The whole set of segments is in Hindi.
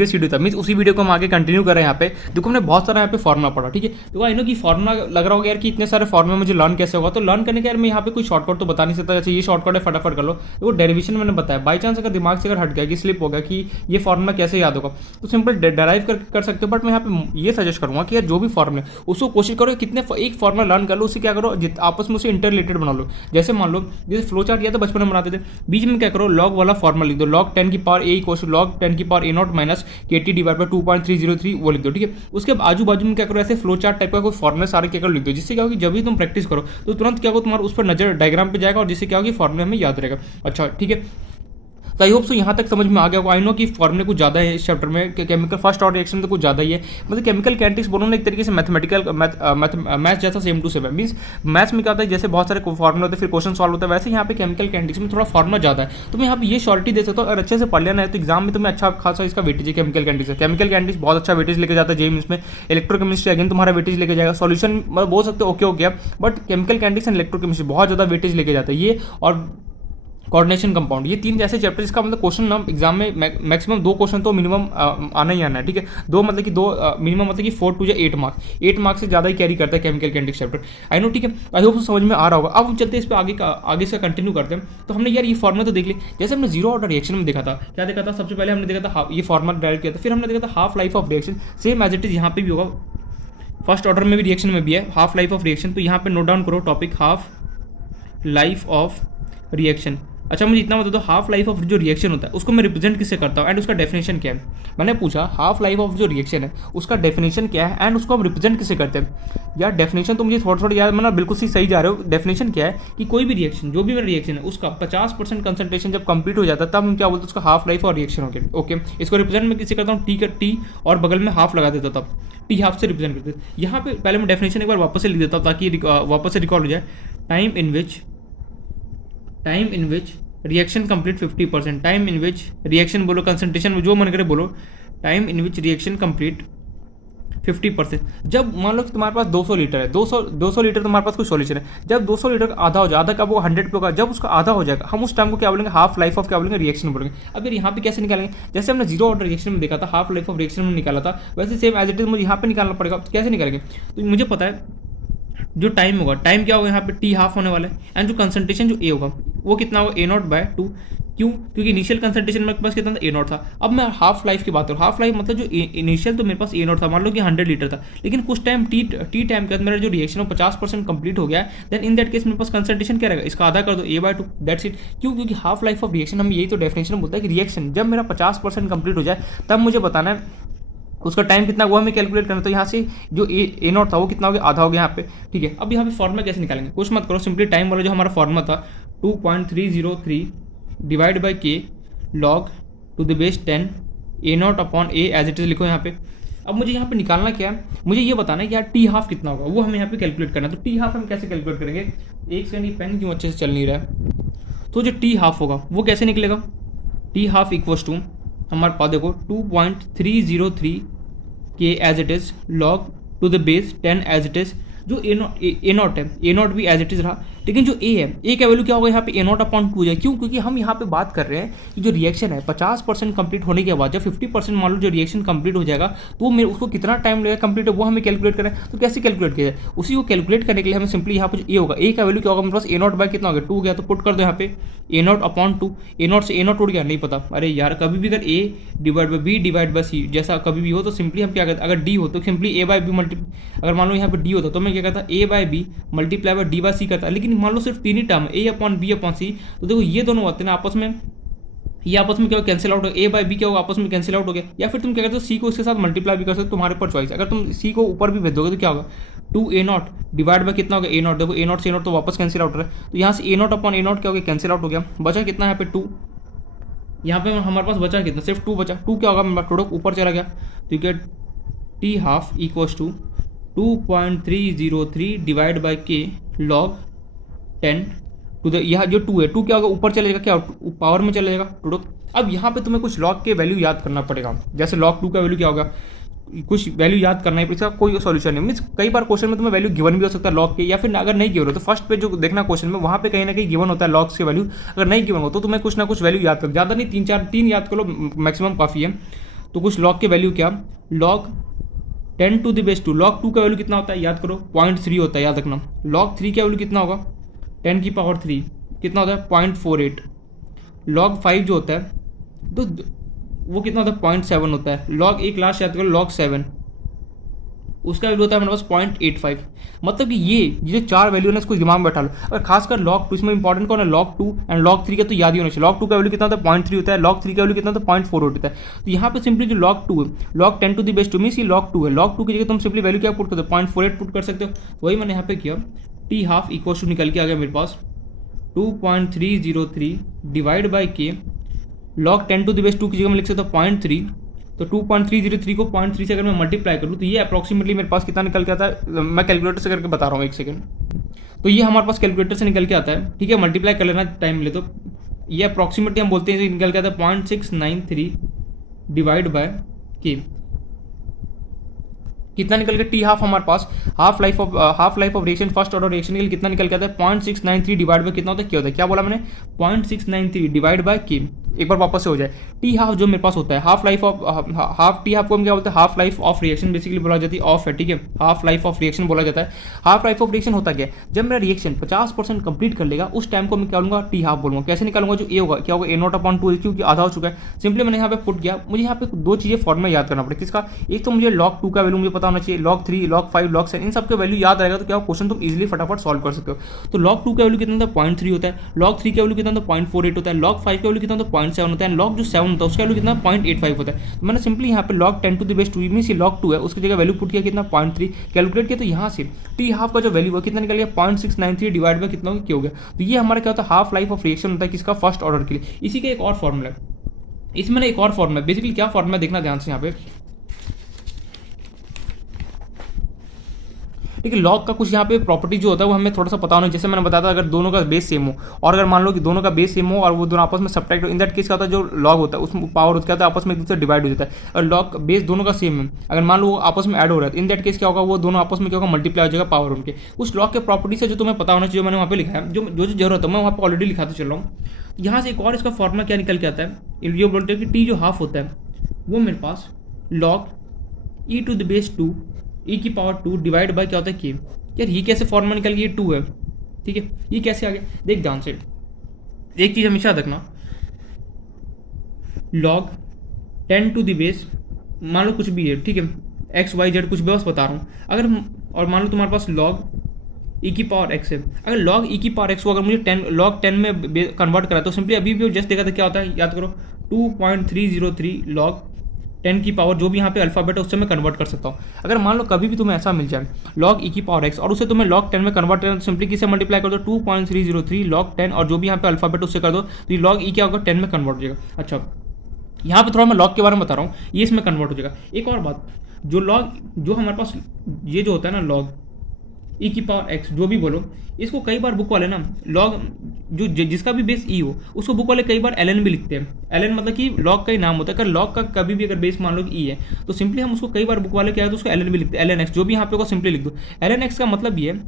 प्रीवियस वीडियो था, मीन्स उसी वीडियो को हम आगे कंटिन्यू कर रहे हैं। यहाँ पे देखो हमने बहुत सारा यहाँ पे फॉर्मुला पढ़ा, ठीक है। तो आई नो कि फॉर्मुला लग रहा होगा यार कि इतने सारे फॉर्मुला मुझे लर्न कैसे होगा। तो लर्न करने के यार मैं यहाँ पे कोई शॉर्टकट तो बता नहीं सकता, जैसे ये शॉर्टकट है फटाफट कर लो। तो वो डेरिवेशन मैंने बताया, बाई चांस अगर दिमाग से अगर हट गया कि स्लिप हो गया कि ये फॉर्मुला कैसे याद होगा, तो सिंपल डेराइव कर सकते हो। बट मैं यहाँ पे ये सजेस्ट करूँगा कि यार जो भी फॉर्मुला उसको कोशिश करो कितने एक फॉर्मुला लर्न कर लो, उससे क्या करो आपस में उसे इंटर रिलेटेड बना लो। जैसे मान लो जैसे फ्लो चार्ट या तो बचपन में बनाते थे, बीच में क्या करो लॉग वाला फॉर्मुला लिख दो, log 10 की power a equal to log 10 की power a0 minus kt divide by 2.303 वो लिख दो, ठीक है। उसके आजू बाजू में क्या करो ऐसे फ्लो चार्ट टाइप का कोई फॉर्मुला सारे क्या करो लिख दो, जिससे क्या होगी जब भी तुम प्रैक्टिस करो तो तुरंत क्या होगा तुम्हारा उस पर नजर डायग्राम पे जाएगा और जिससे क्या होगी फॉर्मुला हमें याद रहेगा। अच्छा ठीक है, तो आई होप सो यहाँ तक समझ में आ गया होगा। आई नो कि फॉर्मुले कुछ ज़्यादा है इस चैप्टर में, केमिकल फर्स्ट ऑर्डर रिएक्शन तो कुछ ज़्यादा ही है, मतलब केमिकल कैनेटिक्स बोलो ना एक तरीके से मैथमेटिकल मैथ जैसा सेम टू सेम है। मीन्स मैथ्स में क्या होता है जैसे बहुत सारे फॉर्मुले होते हैं फिर क्वेश्चन सॉल्व होता है, वैसे यहाँ पे केमिकल कैनेटिक्स में थोड़ा फॉर्मुला ज़्यादा है। तो मैं यहाँ पे ये श्योरिटी दे सकता हूँ, अगर अच्छे से पढ़ लेना है तो एग्जाम में तुम्हें अच्छा खासा इसका वेटेज है केमिकल कैनेटिक्स। केमिकल कैनेटिक्स बहुत अच्छा वेटेज लेके जाता है जेईई में। इलेक्ट्रोकेमिस्ट्री अगेन तुम्हारा वेटेज लेके जाएगा, सॉल्यूशन बोल सकते हो ओके हो गया, but chemical kinetics and electrochemistry बहुत ज़्यादा वेटेज लेके जाता है ये, और कोऑर्डिनेशन कंपाउंड, ये तीन ऐसे चैप्टर इसका मतलब क्वेश्चन ना एग्जाम में मैक्सिमम 2 क्वेश्चन तो मिनिमम आना ही आना है, ठीक है। दो मतलब कि 2 मिनिमम मतलब कि 4 to 8 मार्क्स, 8 मार्क्स से ज़्यादा ही कैरी करता है chemical kinetics chapter. I know, ठीक है। आई होप समझ में आ रहा होगा। अब हम चलते हैं इस पर आगे से कंटिन्यू करते हैं। तो हमने यार ये फॉर्मुला तो देख ली, जैसे हमने जीरो ऑर्डर रिएक्शन में देखा था, क्या देखा था सबसे पहले हमने देखा था ये फॉर्मुला डायरेक्ट किया था, फिर हमने देखा था half life of reaction, same as it is यहाँ पे भी होगा, फर्स्ट ऑर्डर में भी रिएक्शन में भी है हाफ लाइफ ऑफ रिएक्शन। तो यहाँ पे नोट डाउन करो topic half life of reaction. अच्छा मुझे इतना बता दो हाफ लाइफ ऑफ जो रिएक्शन होता है उसको मैं रिप्रेजेंट किससे करता हूँ एंड उसका डेफिनेशन क्या है। मैंने पूछा हाफ लाइफ ऑफ जो रिएक्शन है उसका डेफिनेशन क्या है एंड उसको हम रिप्रेजेंट किससे करते हैं। यार डेफिनेशन तो मुझे थोड़ा याद, मतलब बिल्कुल सही जा रहे हो। डेफिनेशन क्या है कि कोई भी रिएक्शन जो भी मेरा रिएक्शन है उसका 50% कंसंट्रेशन जब कंप्लीट हो जाता है तब हम क्या बोलते हैं उसका हाफ लाइफ और रिएक्शन हो गया। ओके, इसको रिप्रेजेंट मैं किससे करता हूँ, टी और बगल में हाफ लगा देता तब टी हाफ से रिप्रेजेंट करते। यहाँ पे पहले मैं डेफिनेशन एक बार वापस से लिख देता हूँ ताकि वापस से रिकॉर्ड हो जाए। Time in which reaction complete 50%, time in which reaction बोलो कंसंट्रेशन में जो मन करे बोलो, time in which reaction complete 50%। जब मान लो कि तुम्हारे पास 200 लीटर है, 200 लीटर तुम्हारे पास कोई सॉल्यूशन है, जब 200 लीटर का आधा हो जाए, आधा का वो 100 पे होगा, जब उसका आधा हो जाएगा हम उस टाइम को क्या बोलेंगे, हाफ लाइफ ऑफ क्या बोलेंगे, रिएक्शन बोलेंगे। अब यार यहाँ पे कैसे निकालेंगे, जैसे हमने जीरो ऑर्डर रिएक्शन में देखा था हाफ लाइफ ऑफ रिएक्शन में निकाला था, वैसे सेम एज इट इज मुझे यहाँ पे निकालना पड़ेगा। तो कैसे निकालेंगे, तो मुझे पता है जो टाइम होगा, टाइम क्या होगा यहाँ पे टी हाफ होने वाला है, एंड जो कंसंट्रेशन जो ए होगा वो कितना होगा A0/2। क्यों, क्योंकि इनिशियल कंसंट्रेशन मेरे पास कितना था A0 था। अब मैं हाफ लाइफ की बात करूँ, हाफ लाइफ मतलब जो इनिशियल तो मेरे पास A0 था, मान लो कि 100 लीटर था, लेकिन कुछ टाइम टी टाइम के अंदर मेरा जो रिएक्शन है 50% कंप्लीट हो गया, देन इन दैट केस मेरे पास कंसंट्रेशन क्या रहेगा, इसका आधा कर दो A/2, दैट्स इट। क्यों, क्योंकि हाफ लाइफ ऑफ रिएक्शन हम यही तो डेफिनेशन बोलता है कि रिएक्शन जब मेरा 50% कंप्लीट हो जाए तब मुझे बताना है उसका टाइम कितना हुआ हमें कैलकुलेट करना। तो यहाँ से जो A0 था वो कितना हो गया, आधा हो गया यहाँ पे, ठीक है। अब यहाँ पे फॉर्मुला कैसे निकालेंगे, कुछ मत करो, सिंपली टाइम वाला जो हमारा फॉर्मुला था 2.303 divide by K log to the base 10 A0/A as it is लिखो यहाँ पे। अब मुझे यहाँ पे निकालना क्या है, मुझे ये बताना है कि यार टी हाफ कितना होगा, वो हमें यहाँ पे कैलकुलेट करना है। तो टी हाफ हम कैसे कैलकुलेट करेंगे, एक सेकंड, ये पेन क्यों अच्छे से चल नहीं रहा है। तो जो टी हाफ होगा वो कैसे निकलेगा, टी हाफ इक्वल्स टू हमारे पास देखो 2.303 के as it is log to the base 10 as it is. जो A0 है, A0 भी एज इट इज रहा, लेकिन जो A है, A का वैल्यू क्या होगा यहाँ पे A0/2 है। क्यों, क्योंकि हम यहाँ पे बात कर रहे हैं कि जो रिएक्शन है 50% कंप्लीट होने के बाद जब 50% मान लो जो रिएक्शन कंप्लीट हो जाएगा तो मेरे उसको कितना टाइम लगेगा कंप्लीट है वो हमें कैलकुलेट करें। तो कैसे कैलकुलेट किया जाए, उसी को कैलकुलेट करने के लिए हमें सिंपली यहाँ पे A होगा, A का वैल्यू क्या होगा मेरे पास A0 कितना हो गया 2 गया, तो पुट कर दो यहाँ पे A0/2। A0 से A0 उड़ गया, नहीं पता, अरे यार कभी भी अगर A divide by B divide by C जैसा कभी भी हो तो सिंपली हम क्या करते हैं, अगर D हो तो सिंपली A/B अगर मान लो यहाँ पे D होता तो मैं क्या करता A/B मल्टीप्लाई बाई D/C करता। लेकिन मान लो सिर्फ तीन ही टर्म A/B/C, तो देखो ये दोनों होते हैं आपस में, ये आपस में क्या हो कैंसिल आउट हो, A/B क्या होगा आपस में कैंसिल आउट हो गया। या फिर तुम क्या करते हो C को इसके साथ मल्टीप्लाई भी कर सकते हो, तुम्हारे ऊपर चॉइस। अगर तुम C को ऊपर भी भेज दोगे तो क्या होगा 2A0 डिवाइड बाय कितना होगा A0, देखो A0 से A0 तो वापस कैंसिल आउट रहा है, तो यहाँ से A0/A0 क्या हो गया कैंसिल आउट हो गया, बचा कितना यहाँ पे 2। यहाँ पे हमारे पास बचा कितना, सिर्फ 2 बचा, 2 क्या होगा मेरा प्रोडक्ट ऊपर चला गया, तो क्या T half equals to 2.303 divide by K log 10 to the, यहाँ जो 2 है 2 क्या होगा ऊपर चलेगा, क्या पावर में चला जाएगा प्रोडक्ट। अब यहाँ पे तुम्हें कुछ लॉग के वैल्यू याद करना पड़ेगा, जैसे लॉग 2 का वैल्यू क्या होगा, कुछ वैल्यू याद करना है, इसका कोई सॉल्यूशन नहीं। मीन्स कई बार क्वेश्चन में तुम्हें वैल्यू गिवन भी हो सकता है लॉग के, या फिर अगर नहीं गिवन हो तो फर्स्ट पे जो देखना क्वेश्चन में वहाँ पे कहीं ना कहीं गिवन होता है लॉग्स के वैल्यू। अगर नहीं गिवन हो तो तुम्हें कुछ ना कुछ वैल्यू याद करो, ज़्यादा नहीं 3 याद कर लो, मैक्सिमम काफ़ी है। तो कुछ लॉग की वैल्यू क्या, log 10 to the base 2, log 2 का वैल्यू कितना होता है याद करो 0.3 होता है, याद रखना। log 3 का वैल्यू कितना होगा 10 की पावर 3 कितना होता है 0.48। log 5 जो होता है तो वो कितना होता है 0.7 होता है। log 1 लास्ट याद करो log 7 उसका वैल्यू होता है मेरे पास 0.85। मतलब कि ये जो 4 वैल्यू है इसको दिमाग में बैठा लो। अगर खासकर log 2 इसमें इंपॉर्टेंट कौन है log 2 एंड log 3 का तो याद ही होना चाहिए। log 2 का वैल्यू कितना होता है 0.3 होता है, log 3 का वैल्यू कितना होता है 0.48 होता है। तो यहाँ पे सिंपली जो log 2 है log 10 to the base 2 means ये log 2 है, log 2 की जगह तुम सिंपली वैल्यू क्या पुट करते हो 0.48 पुट कर सकते हो। तो वही मैंने यहाँ पे किया, टी हाफ इक्वल टू निकल के आ गया मेरे पास 2.303 divide by K, log 10 to the base 2 की जगह मैं लिख सकता हूँ 0.3, तो 2.303 को 0.3 से अगर मैं मल्टीप्लाई करूँ तो ये अप्रॉक्सीमेटली मेरे पास कितना निकल के आता है, मैं कैलकुलेटर से करके बता रहा हूँ एक सेकंड। तो ये हमारे पास कैलकुलेटर से निकल के आता है, ठीक है, मल्टीप्लाई कर लेना टाइम मिले तो। ये अप्रॉक्सीमेटली हम बोलते हैं निकल के आता है 0.693 डिवाइड बाय के, कितना निकल के टी हाफ हमारे पास half life of reaction first order reaction के लिए कितना निकल के आता है 0.693 डिवाइड बाय कितना होता है क्या होता है, क्या बोला मैंने 0.693 डिवाइड बाय के। एक बार वापस से हो जाए, टी हाफ जो मेरे पास होता है half life of half T half को हम क्या बोलते हैं half life of reaction basically बोला जाती है ऑफ है, ठीक है, हाफ लाइफ ऑफ रिएक्शन बोला जाता है। हाफ लाइफ ऑफ रिएक्शन होता क्या है, जब मेरा रिएक्शन 50% कंप्लीट कर लेगा उस टाइम को मैं क्या बोलूंगा टी हाफ बोलूंगा। कैसे निकालूंगा, जो ए होगा क्या होगा A0/2 क्योंकि आधा हो चुका है। सिंपली मैंने यहाँ पे पुट किया, मुझे यहाँ पे दो चीजें फॉर्मूला याद करना पड़ेगा। किसका, एक तो मुझे log 2 का वैल्यू मुझे पता होना चाहिए, log 3 log 5 log 7 इन सब के वैल्यू याद रहेगा तो क्या क्वेश्चन तुम इजीली फटाफट सॉल्व कर सकते हो। तो log 2 का वैल्यू कितना होता है 0.3 होता है, log 3 का वैल्यू कितना होता है 0.48 होता है, log 5 का वैल्यू कितना होता है 0.7 होता है, log जो 7 होता है उसका वैल्यू कितना 0.85 होता है। तो मैंने सिंपली यहाँ पे log 10 to the base 2 means ये log 2 है उसकी जगह वैल्यू पुट किया कितना 0.3 कैलकुलेट किया, तो यहाँ से टी हाफ का जो वैल्यू है कितना निकल गया 0.693 डिवाइड बाय कितना क्या हो गया। तो ये हमारा क्या होता है हाफ लाइफ ऑफ रिएक्शन होता है किसका, फर्स्ट ऑर्डर के लिए। इसी का एक और फॉर्मूला है, इसमें एक और फॉर्मूला बेसिकली क्या फॉर्मूला देखना ध्यान से यहाँ पे, ठीक है। लॉग का कुछ यहाँ पे प्रॉपर्टी जो होता है वो हमें थोड़ा सा पता होना, जैसे मैंने बताया था अगर दोनों का बेस सेम हो और अगर मान लो कि दोनों का बेस सेम हो और वो दोनों आपस में सब्ट्रैक्ट हो, इन दैट केस क्या होता है जो लॉग होता है उसमें पावर क्या होता है आपस में एक दूसरे डिवाइड हो जाता है। और लॉग बेस दोनों का सेम है, अगर मान लो वो आपस में ऐड हो रहा है इन दैट केस क्या होगा वो दोनों आपस में क्या होगा मल्टीप्लाई हो जाएगा पावर उनके। उस लॉग के प्रॉपर्टी से जो तुम्हें पता होना चाहिए मैंने वहाँ पे लिखा है, जो जरूरत है मैं वहाँ पे ऑलरेडी लिखाते चल रहा हूँ। यहाँ से एक और इसका फॉर्मूला क्या निकल के आता है, ये बोलते हैं कि टी जो हाफ होता है वो मेरे पास log e to the base 2 e की पावर 2 डिवाइड बाय क्या होता है के। यार ये कैसे फॉर्मूला निकल गया, ये 2 है, ठीक है, ये कैसे आ गया देख ध्यान से। एक चीज हमेशा रखना, log 10 टू द बेस मान लो कुछ भी है, ठीक है, एक्स वाई जेड कुछ भी बस बता रहा हूँ। अगर और मान लो तुम्हारे पास log e की पावर x है, अगर log e की पावर x को अगर मुझे log 10 में कन्वर्ट करा तो सिंपली अभी भी जस्ट देखा था क्या होता है याद करो 2.303 log 10 की पावर जो भी यहाँ पे अल्फाबेट है उससे मैं कन्वर्ट कर सकता हूँ। अगर मान लो कभी भी तुम्हें ऐसा मिल जाए log e की पावर x और उसे तुम्हें log 10 में कन्वर्ट करना तो सिंपली किसे मल्टीप्लाई कर दो 2.303 log 10 और जो भी यहाँ पे अल्फाबेट उससे कर दो तो ये log e क्या होगा 10 में कन्वर्ट हो जाएगा। अच्छा यहाँ पे थोड़ा मैं log के बारे में बता रहा हूँ, ये इसमें कन्वर्ट हो जाएगा। एक और बात, जो log जो हमारे पास ये जो होता है ना log e की पावर x जो भी बोलो, इसको कई बार बुक वाले ना log जो जिसका भी बेस e हो उसको बुक वाले कई बार ln भी लिखते हैं। ln मतलब कि log का ही नाम होता है, अगर log का कभी भी अगर बेस मान लो कि e है तो सिंपली हम उसको कई बार बुक वाले क्या है तो उसको ln भी लिखते हैं, ln x जो भी यहाँ पे होगा सिंपली लिख दो। ln x का मतलब ये है,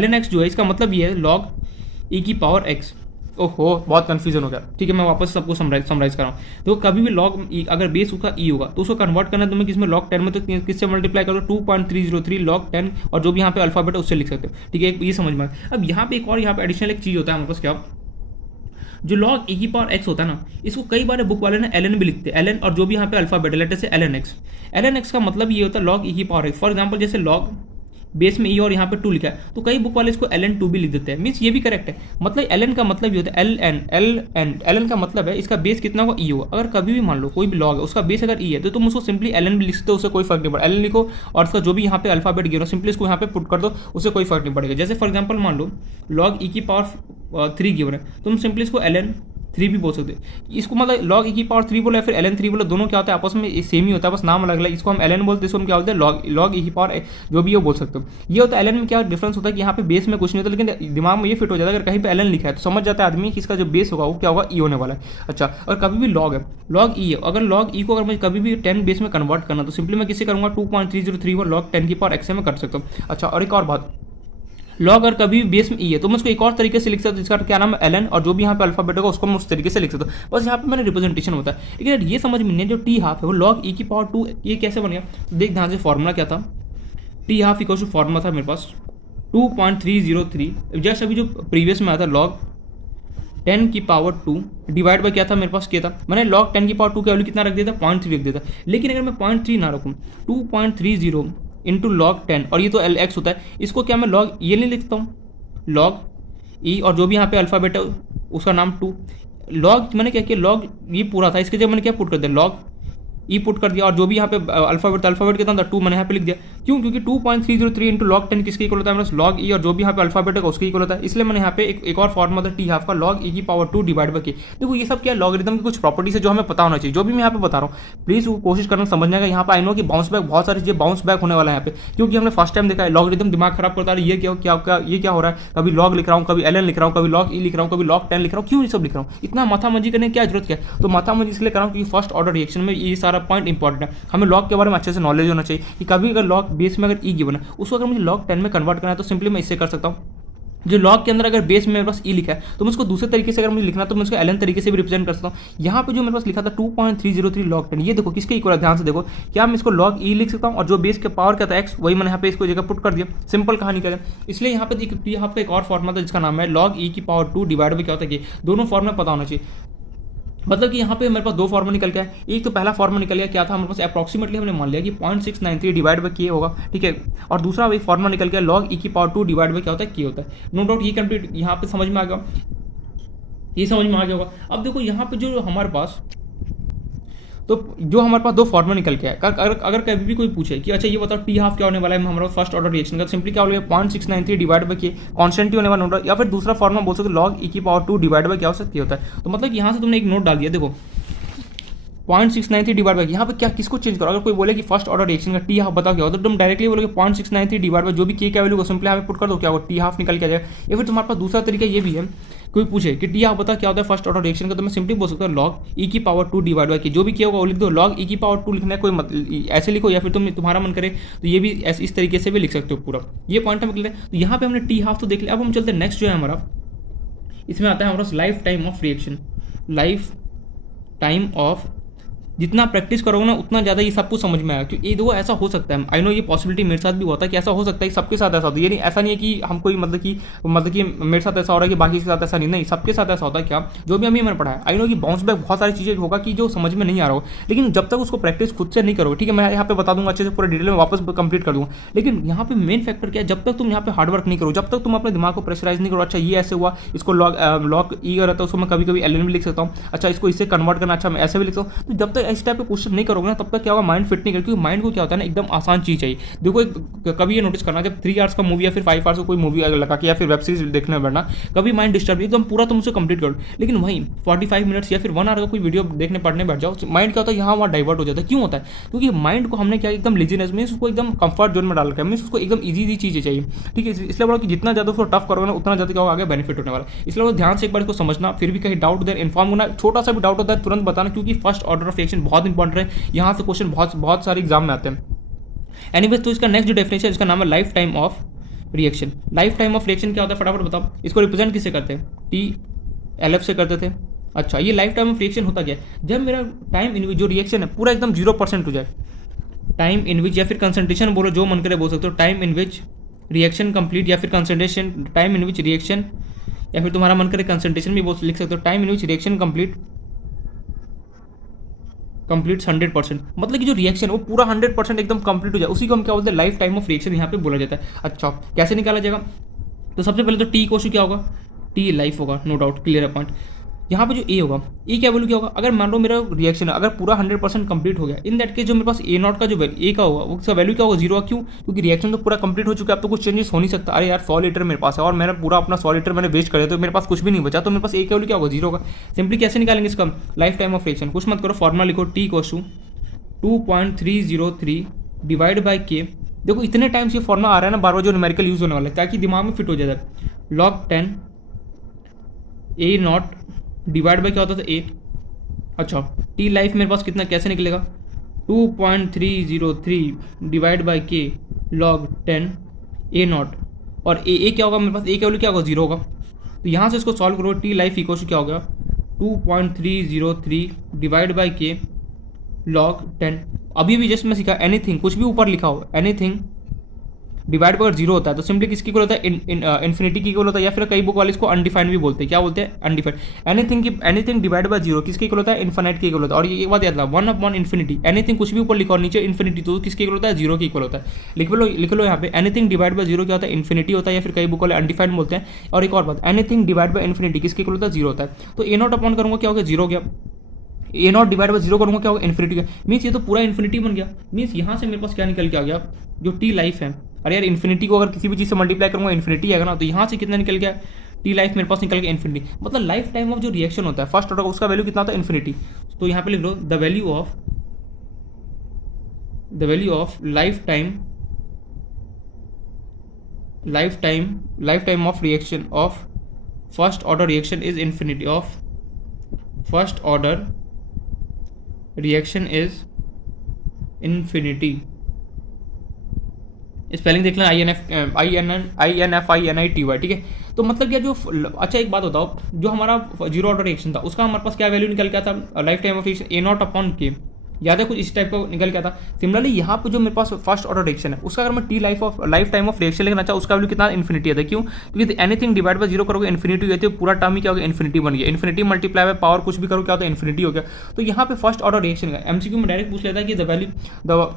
ln x जो है इसका मतलब ये है log e की पावर x। ओहो बहुत कन्फ्यूजन हो गया, ठीक है मैं वापस सबको समराइज कर रहा हूँ। तो कभी भी log अगर बेस उसका e होगा तो उसको कन्वर्ट करना है तुम्हें किसमें log 10 में, तो किससे मल्टीप्लाई करो 2.303 log 10 और जो भी यहाँ पे अल्फाबेट है उससे लिख सकते हो, ठीक है, ये समझ में। अब यहाँ पे एक और यहाँ पे एडिशनल एक चीज़ होता है हमारे पास, क्या जो log e की पावर x होता है ना इसको कई बार बुक वाले ना ln भी लिखते हैं, ln और जो भी यहाँ पे अल्फाबेट लेटर से ln x का मतलब ये होता है log e की पावर x। फॉर एग्जाम्पल जैसे log बेस में e और यहाँ पे 2 लिखा है तो कई बुक वाले इसको ln2 भी लिख देते हैं, मीन्स ये भी करेक्ट है। मतलब ln का मतलब ये होता है ln का मतलब है इसका बेस कितना होगा e होगा। अगर कभी भी मान लो कोई भी log है उसका बेस अगर e है तो तुम उसको सिंपली ln भी लिख सकते हो, उससे कोई फर्क नहीं पड़ेगा। ln लिखो और उसका जो भी यहाँ पे अल्फाबेट गिरो सिंपली इसको यहाँ पे पुट कर दो, उससे कोई फर्क नहीं पड़ेगा। जैसे फॉर एग्जाम्पल मान लो log e की पावर 3 गिवन है, तुम सिंपली इसको ln3 भी बोल सकते हो। इसको मतलब log e की पावर 3 बोला फिर ln3 बोला, दोनों क्या होता है आपस में सेम ही होता है, बस नाम अलग अलग। इसको हम ln बोलते हैं, इसको हम क्या बोलते हैं log e की पावर जो भी है बोल सकते हो। ये होता है ln में क्या डिफरेंस होता है कि यहाँ पे बेस में कुछ नहीं होता लेकिन दिमाग में ये फिट हो जाता है, अगर कहीं पे ln लिखा है तो समझ जाता है आदमी कि इसका जो बेस होगा वो क्या होगा e होने वाला है। अच्छा और कभी भी log है log e है, अगर log e को अगर मैं कभी भी 10 बेस में कन्वर्ट करना तो सिंपली मैं किससे करूँगा 2.303 और log 10 की पावर x से मैं कर सकता हूँ। अच्छा और एक और बात, लॉग अगर कभी बेस में ई है तो मैं उसको एक और तरीके से लिख सकता हूँ जिसका क्या नाम है एलन, और जो भी यहाँ पे अल्फाबेट होगा उसको मैं उस तरीके से लिख सकता हूँ। बस यहाँ पे मैंने रिप्रेजेंटेशन होता है। लेकिन यार ये समझ में नहीं है, जो टी हाफ है वो लॉग ई की पावर 2 ये कैसे बन गया। देख ध्यान से, फॉर्मूला क्या था, T half equal to formula था मेरे पास 2.303, जस्ट अभी जो प्रीवियस में आया था लॉग 10 की पावर 2 डिवाइड बाय क्या था मेरे पास, क्या था, मैंने लॉग 10 की पावर 2 का वैल्यू कितना रख दिया था, 0.3 रख दिया था। लेकिन अगर मैं 0.3 ना रखूँ, 2.30 इंटू लॉग 10, और ये तो एल एक्स होता है, इसको क्या मैं लॉग ये नहीं लिखता हूँ, लॉग ई और जो भी यहाँ पे अल्फाबेट है उसका नाम 2, लॉग मैंने क्या किया, लॉग ये पूरा था, इसके जब मैंने क्या पुट कर दिया, लॉग ई पुट कर दिया, और जो भी यहाँ पे अल्फाबेट कितना था 2 मैंने यहाँ पे लिख दिया। क्यों, क्योंकि 2.303 इंटू लॉग 10 किसके इक्वल होता है, मेरे लॉग ई और जो भी यहाँ पे अल्फाबेट है उसके इक्वल होता है। इसलिए मैंने यहाँ पे एक और फॉर्मूला था टी हाफ का, लॉग ई की पावर 2 डिवाइड बाय के। देखो ये सब क्या लॉगरिथम की कुछ प्रॉपर्टीज है जो हमें पता होना चाहिए। जो भी मैं यहाँ पे बता रहा हूँ प्लीज वो कोशिश करना समझने का। यहाँ पे आई नो कि बाउंस बैक, बहुत सारी चीजें बाउंस बैक होने वाला है यहाँ पे, क्योंकि हमने फर्स्ट टाइम देखा है लॉगरिथम दिमाग खराब करता है, ये क्या हो रहा है, कभी लॉग लिख रहा हूँ, कभी एलन लिख रहा हूँ, कभी लॉग ई लिख रहा हूँ, कभी लॉग 10 लिख रहा हूँ, क्यों ये सब लिख रहा हूँ, इतना माथामंजी करने की क्या जरूरत है। तो माथामंजी इसलिए कर रहा हूँ क्योंकि फर्स्ट ऑर्डर रिएक्शन में ये सारा पॉइंट इंपॉर्टेंट है। हमें लॉग के बारे में अच्छे से नॉलेज होना चाहिए कि कभी अगर लॉग बेस में अगर ई गिवन है उसको अगर मुझे लॉग 10 में कन्वर्ट करना है तो सिंपली मैं इससे कर सकता हूँ। जो लॉग के अंदर अगर बेस में मेरे पास ई लिखा है तो मैं उसको दूसरे तरीके से अगर मुझे लिखना तो मैं उसको एलन तरीके से भी रिप्रेजेंट कर सकता हूँ। यहाँ पे जो मेरे पास लिखा था 2.303 लॉग 10, ये देखो किसके इक्वल है, ध्यान से देखो, क्या मैं इसको लॉग ई लिख सकता हूँ, और जो बेस के पावर क्या था एक्स, वही मैंने यहाँ पे इसको जगह पुट कर दिया, सिंपल कहानी करें। इसलिए यहाँ पे यहाँ पे एक और फॉर्मूला था जिसका नाम है लॉग ई की पावर 2 डिवाइड बाय क्या होता है, दोनों फॉर्मूला पता होना चाहिए। मतलब कि यहाँ पे मेरे पास दो फॉर्मूला निकल गया है। एक तो पहला फॉर्मूला निकल गया, क्या था हमारे पास अप्रॉक्सीमेटली हमने मान लिया कि 0.693 डिवाइड बाय के होगा, ठीक है। और दूसरा वही फॉर्मूला निकल गया लॉग ई की पावर 2 डिवाइड बाय क्या होता है, के होता है। नो डाउट ये कंप्लीट यहाँ पे समझ में आ गया, ये समझ में आ गया होगा। अब देखो यहाँ पे जो हमारे पास दो फॉर्मूला निकल के है। अगर कभी भी कोई पूछे कि अच्छा ये बताओ टी हाफ क्या होने वाला है हमारा फर्स्ट ऑर्डर रिएक्शन का, सिंपली क्या हो गया 0.693 डिवाइड बाय के कांस्टेंट ही होने वाला नोट, या फिर दूसरा फॉर्मूला बोल सकते लॉग ई की पावर 2 डिवाइड बाय क्या हो सकती होता है। तो मतलब यहाँ से तुमने एक नोट डाल दिया, देखो 0.693 डिवाइड बाय यहाँ पे क्या किसको चेंज करो। अगर कोई बोले कि फर्स्ट ऑर्डर रिएक्शन का टी हाफ बताओ क्या होता है, तो तुम डायरेक्टली बोलोगे 0.693 डिवाइड बाय जो भी के का वैल्यू को सिंपली यहाँ पे पुट कर दो, क्या होगा टी हाफ निकल के आ जाएगा। या फिर तुम्हारे पास दूसरा तरीका ये भी है, कोई पूछे कि टी हाफ बता क्या होता है फर्स्ट ऑर्डर रिएक्शन का, तो मैं सिंपली बोल सकता हूँ लॉग ई की पावर 2 डिवाइड बाय की, जो भी किया होगा वो लिख दो, लॉग ई की पावर 2 लिखना है, कोई ऐसे लिखो, या फिर तुम्हारा मन करे तो ये भी इस तरीके से भी लिख सकते हो पूरा। ये पॉइंट हम क्लियर है। तो यहाँ पे हमने टी हाफ तो देख लिया। अब हम चलते हैं नेक्स्ट जो है हमारा, इसमें आता है हमारा life time of reaction. Life time of, जितना प्रैक्टिस करोगे ना उतना ज़्यादा ये सब कुछ समझ में आया, क्योंकि ये दो ऐसा हो सकता है, आई नो ये पॉसिबिलिटी मेरे साथ भी होता है कि ऐसा हो सकता है, सबके साथ ऐसा होता है। ये नहीं, ऐसा नहीं है कि हम कोई मतलब कि मेरे साथ ऐसा हो रहा है कि बाकी के साथ ऐसा नहीं, सबके साथ ऐसा होता है। क्या जो भी हमें मैंने पढ़ा है, आई नो कि बाउंस बैक बहुत सारी चीज़ें होगा कि जो समझ में नहीं आ रहा हो, लेकिन जब तक उसको प्रैक्टिस खुद से नहीं करोगे, ठीक है, मैं यहाँ पे बता दूंगा अच्छे से पूरा डिटेल में वापस कंप्लीट कर दूंगा। लेकिन यहाँ पे मेन फैक्टर क्या है, जब तक तुम यहाँ पे हार्डवर्क नहीं करो, जब तक तुम अपने दिमाग को प्रेशराइज नहीं करो, अच्छा ये ऐसे हुआ, इसको लॉग ई रहता है उसको मैं कभी कभी एलन भी लिख सकता हूँ, अच्छा इसको इससे कन्वर्ट करना, अच्छा मैं ऐसे भी लिखता हूँ। तो जब तक इस टाइप के क्वेश्चन नहीं करोगे ना तब तक क्या होगा, माइंड फिट नहीं करेगा, क्योंकि माइंड को क्या होता है ना एकदम आसान चीज चाहिए। देखो कभी ये नोटिस करना, जब 3 आवर्स का मूवी या फिर 5 आवर्स का कोई मूवी लगा के या फिर वेब सीरीज देखने में बैठना, कभी माइंड डिस्टर्ब एकदम पूरा तुम उसे कंप्लीट करो। लेकिन वहीं 45 मिनट्स या फिर 1 आवर का कोई वीडियो देखने पढ़ने बैठ जाओ, माइंड क्या होता है यहाँ वहाँ डाइवर्ट हो जाता है। क्यों होता है, क्योंकि माइंड को हमने क्या एकदम लेजीनेस मीन्स उसको एकदम कंफर्ट जोन में डाल रखा है, मीन्स उसको एकदम ईजी चीजें चाहिए, ठीक है। इसलिए बोला कि जितना ज्यादा उसको टफ करोगे ना उतना ज्यादा क्या होगा आगे बेनिफिट होने वाला है। इसलिए ध्यान से एक बार इसको समझना, फिर भी कहीं डाउट देर इन्फॉर्म होना, छोटा सा भी डाउट होता है तुरंत बताना, क्योंकि फर्स्ट ऑर्डर ऑफ रिएक्शन बहुत इंपॉर्टेंट है। यहाँ से क्वेश्चन बहुत सारे एग्जाम में आते हैं। एनीवेज, तो इसका नेक्स्ट जो डेफिनेशन है इसका नाम है life time of reaction. Life time of reaction क्या होता है फटाफट बताओ, इसको रिप्रेजेंट किससे करते हैं, टी एल एफ से करते थे। अच्छा, ये लाइफ टाइम ऑफ रिएक्शन होता क्या है, जब मेरा टाइम इन जो रिएक्शन है पूरा एकदम 0% हो जाए, टाइम इन विच या फिर कंसंट्रेशन बोलो जो मन करे बोल सकते हो, time in which reaction complete या फिर concentration, time in which reaction, या फिर तुम्हारा मन करे कंसंट्रेशन भी लिख सकते हो, time in which reaction completes 100%। मतलब कि जो रिएक्शन वो पूरा 100% एकदम कंप्लीट हो जाए, उसी को हम क्या बोलते हैं लाइफ टाइम ऑफ रिएक्शन यहाँ पे बोला जाता है। अच्छा, कैसे निकाला जाएगा, तो सबसे पहले तो टी क्वेश्चन क्या होगा, टी लाइफ होगा, नो डाउट, क्लियर है पॉइंट। यहाँ पे जो ए होगा, ए क्या वैल्यू क्या होगा, अगर मान लो मेरा रिएक्शन अगर पूरा 100% कंप्लीट हो गया, इन दैट केस जो मेरे पास ए नॉट का जो ए का होगा उसका वैल्यू क्या होगा, 0 होगा। क्यों, क्योंकि रिएक्शन तो पूरा कंप्लीट हो चुका है, अब तो कुछ चेंजेस हो नहीं सकता। अरे यार 100 लीटर मेरे पास है और मैंने पूरा अपना 100 लीटर मैंने वेस्ट कर दिया, तो मेरे पास कुछ भी नहीं बचा, तो मेरे पास ए का वैल्यू क्या होगा, 0 होगा। सिंपली कैसे निकालेंगे इसका लाइफ टाइम ऑफ रिएक्शन, कुछ मत करो, फॉर्मुला लिखो, T equals to 2.303 divide by K. देखो इतने टाइम्स ये फॉर्मुला आ रहा है ना बार बार, जो न्यूमेरिकल यूज होने वाला है, ताकि दिमाग में फिट हो जाए। Log 10 A not divide by क्या होता था ए। अच्छा, टी लाइफ मेरे पास कितना कैसे निकलेगा, 2.303 divide by K log 10 A not. और ए क्या होगा मेरे पास, ए का वैल्यू क्या होगा, 0 होगा। तो यहाँ से इसको सॉल्व करो, टी लाइफ इक्वल टू क्या हो गया 2.303 डिवाइड बाई के log 10। अभी भी जस्ट मैं सीखा एनीथिंग, कुछ भी ऊपर लिखा हो एनीथिंग डिवाइड बाई 0 होता है तो सिंपली किसकी इक्वल होता है, इन्फिनिटी की इक्वल होता है, या फिर कई बुक वाले इसको अनडिफाइंड भी बोलते हैं। क्या बोलते हैं, अनडिफाइंड। एनीथिंग डिवाइड बाई 0 किसकी इक्वल होता है, इन्फिनिट की इक्वल होता है। और ये एक बात याद रखना, 1 इन्फिनिटी, एनीथिंग कुछ भी ऊपर लिखा और नीचे इन्फिनिटी तो किसकी इक्वल होता है, 0 की इक्वल होता है। लिख लो यहाँ पे एनीथिंग डिवाइड बाई 0 क्या होता है, इन्फिनिटी होता है, या फिर कई बुक वाले अनडिफाइंड बोलते हैं। और एक और बात, एनीथिंग डिवाइड बाई इन्फिनिटी किसकी इक्वल होता है, 0 होता है। तो ए नॉट अपॉन करूँगा क्या होगा, 0 हो गया। ए नॉट डिवाइड बाई 0 करूँगा क्या होगा, इन्फिनिटी का। मीन्स ये तो पूरा इन्फिनिटी बन गया। मीन्स यहाँ से मेरे पास क्या निकल के आ गया, जो टी लाइफ है, अरे यार इन्फिनिटी को अगर किसी भी चीज़ से मल्टीप्लाई करूँगा इन्फिनिटी आएगा ना, तो यहाँ से कितना निकल गया, टी लाइफ मेरे पास निकल गया इन्फिनिटी। मतलब लाइफ टाइम ऑफ जो रिएक्शन होता है फर्स्ट ऑर्डर उसका वैल्यू कितना होता है, इन्फिनिटी। तो यहाँ पे लिख लो the value of life time of reaction of first order reaction is infinity, of first order reaction is infinity. Spelling देख लेना, INFINITY, ठीक है। तो मतलब क्या जो, अच्छा एक बात बताओ, जो हमारा 0 ऑर्डर रिएक्शन था उसका हमारे पास क्या वैल्यू निकल के आता, life time of reaction A not upon के, याद है कुछ इस टाइप का निकल के आता। सिमिलरली यहाँ पे जो मेरे पास फर्स्ट ऑर्डर रिएक्शन है उसका अगर मैं लाइफ टाइम ऑफ रिएक्शन लेना चाहूँ उसका वैल्यू कितना, इन्फिनिटी आता है। क्यों, क्योंकि एनीथिंग डिवाइड बाय 0 करोगे इन्फिनिटी होती है, पूरा टर्म ही क्या होगा, इन्फिनिटी बन गया। इन्फिनिटी मल्टीप्लाई बाय पावर कुछ भी करो क्या होता है, इन्फिनिटी हो गया। तो यहाँ पे फर्स्ट ऑर्डर रिएक्शन का MCQ में डायरेक्ट पूछ लेता है कि the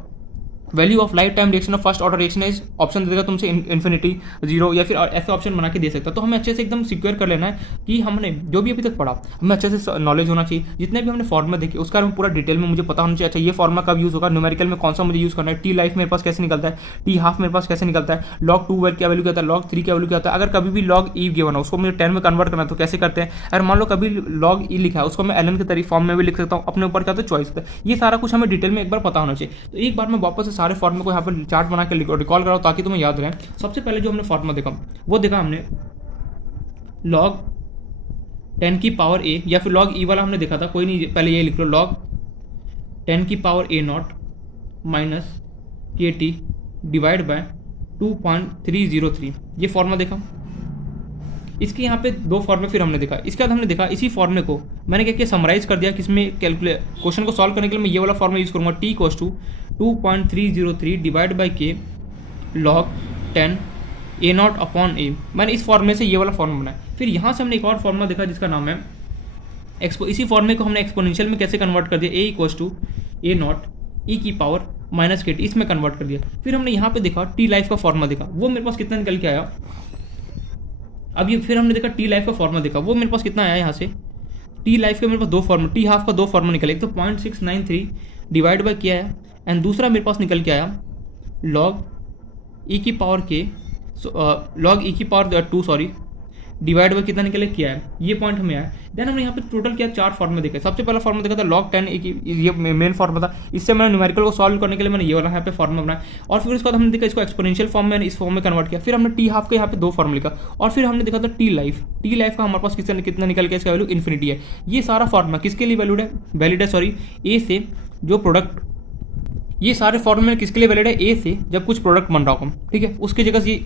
value of life time reaction of first order reaction is, option दे देगा तुमसे इन्फिनिटी, 0, या फिर ऐसा ऑप्शन बना के दे सकता है। तो हमें अच्छे से एकदम सिक्योर कर लेना है कि हमने जो भी अभी तक पढ़ा हमें अच्छे से नॉलेज होना चाहिए। जितने भी हमने फॉर्मुला देखे उसका हमें पूरा डिटेल में मुझे पता होना चाहिए। अच्छा ये फॉर्मुला कब यूज़ होगा, न्यूमेरिकल में कौन सा मुझे यूज़ करना है, टी लाइफ मेरे पास कैसे निकलता है, टी हाफ मेरे पास कैसे निकलता है, log 2 क्या वैल्यू क्या होता है, log 3 क्या वैल्यू क्या होता है। अगर कभी भी log e गिवन हो उसको मुझे 10 में कन्वर्ट करना है तो कैसे करते हैं। अगर मान लो कभी log e लिखा है उसको मैं ln के तरीके फॉर्म में भी लिख सकता हूँ, अपने ऊपर क्या होता है चॉइस होता है। ये सारा कुछ हमें डिटेल में एक बार पता होना चाहिए। तो एक बार मैं वापस से सारे फॉर्मुले को यहाँ पर चार्ट बना के रिकॉल कराओ ताकि तुम्हें याद रहे। सबसे पहले जो हमने फॉर्मुला देखा वो देखा हमने log 10 की पावर a, या फिर log e वाला हमने देखा था, कोई नहीं पहले ये लिख लो, log 10 की power a not minus KT divide by 2.303, ये फॉर्मुला देखा। इसके यहाँ पे दो फॉर्मुले फिर हमने देखा। इसके बाद हमने देखा इसी फॉर्मुले को मैंने क्या किया, समराइज कर दिया, किसमें क्वेश्चन को सॉल्व करने के लिए मैं ये वाला फॉर्मुला यूज़ करूँगा, T equals to 2.303 divide by K log 10 a not upon a। मैंने इस फॉर्मुले से ये वाला फॉर्मुला बनाया। फिर यहाँ से हमने एक और फॉर्मुला देखा जिसका नाम है इसी फॉर्मुले को हमने एक्सपोनेंशियल में कैसे कन्वर्ट कर दिया, a equals to a not e की पावर माइनस KT, इसमें कन्वर्ट कर दिया। फिर हमने यहाँ पे देखा टी लाइफ का फॉर्मुला देखा, वो मेरे पास कितना निकल के आया। अब ये फिर हमने देखा टी लाइफ का फॉर्मुला देखा, वो मेरे पास कितना आया यहाँ से, टी लाइफ के मेरे पास दो फॉर्मुला, टी हाफ का दो फॉर्मुला निकले, एक तो 0.693 डिवाइड बाई किया है एंड दूसरा मेरे पास निकल के आया log e की पावर के log e की पावर 2 सॉरी डिवाइड बाई कितना निकले किया है, ये पॉइंट हमें आया। देन हमने यहाँ पे टोटल क्या 4 फॉर्मुला देखे। सबसे पहला फॉर्मुला देखा था log 10 ये मेन फॉर्मुला था, इससे मैंने न्यूमेरिकल को सॉल्व करने के लिए मैंने ये वाला यहाँ पे फॉर्मुला बनाया। और फिर उसके बाद हमने देखा इसको एक्सपोनेंशियल फॉर्म में इस फॉर्म में कन्वर्ट किया। फिर हमने टी हाफ के यहाँ पे 2 फॉर्मुला लिखा और फिर हमने देखा था टी लाइफ का हमारे पास कितना निकल गया, इसका वैल्यू इन्फिनिटी है। ये सारा फॉर्मुला किसके लिए वैलिड है सॉरी, ए से जो प्रोडक्ट, ये सारे फॉर्मूले किसके लिए वैलिड है, ए से जब कुछ प्रोडक्ट बन रहा हो, ठीक है, उसकी जगह से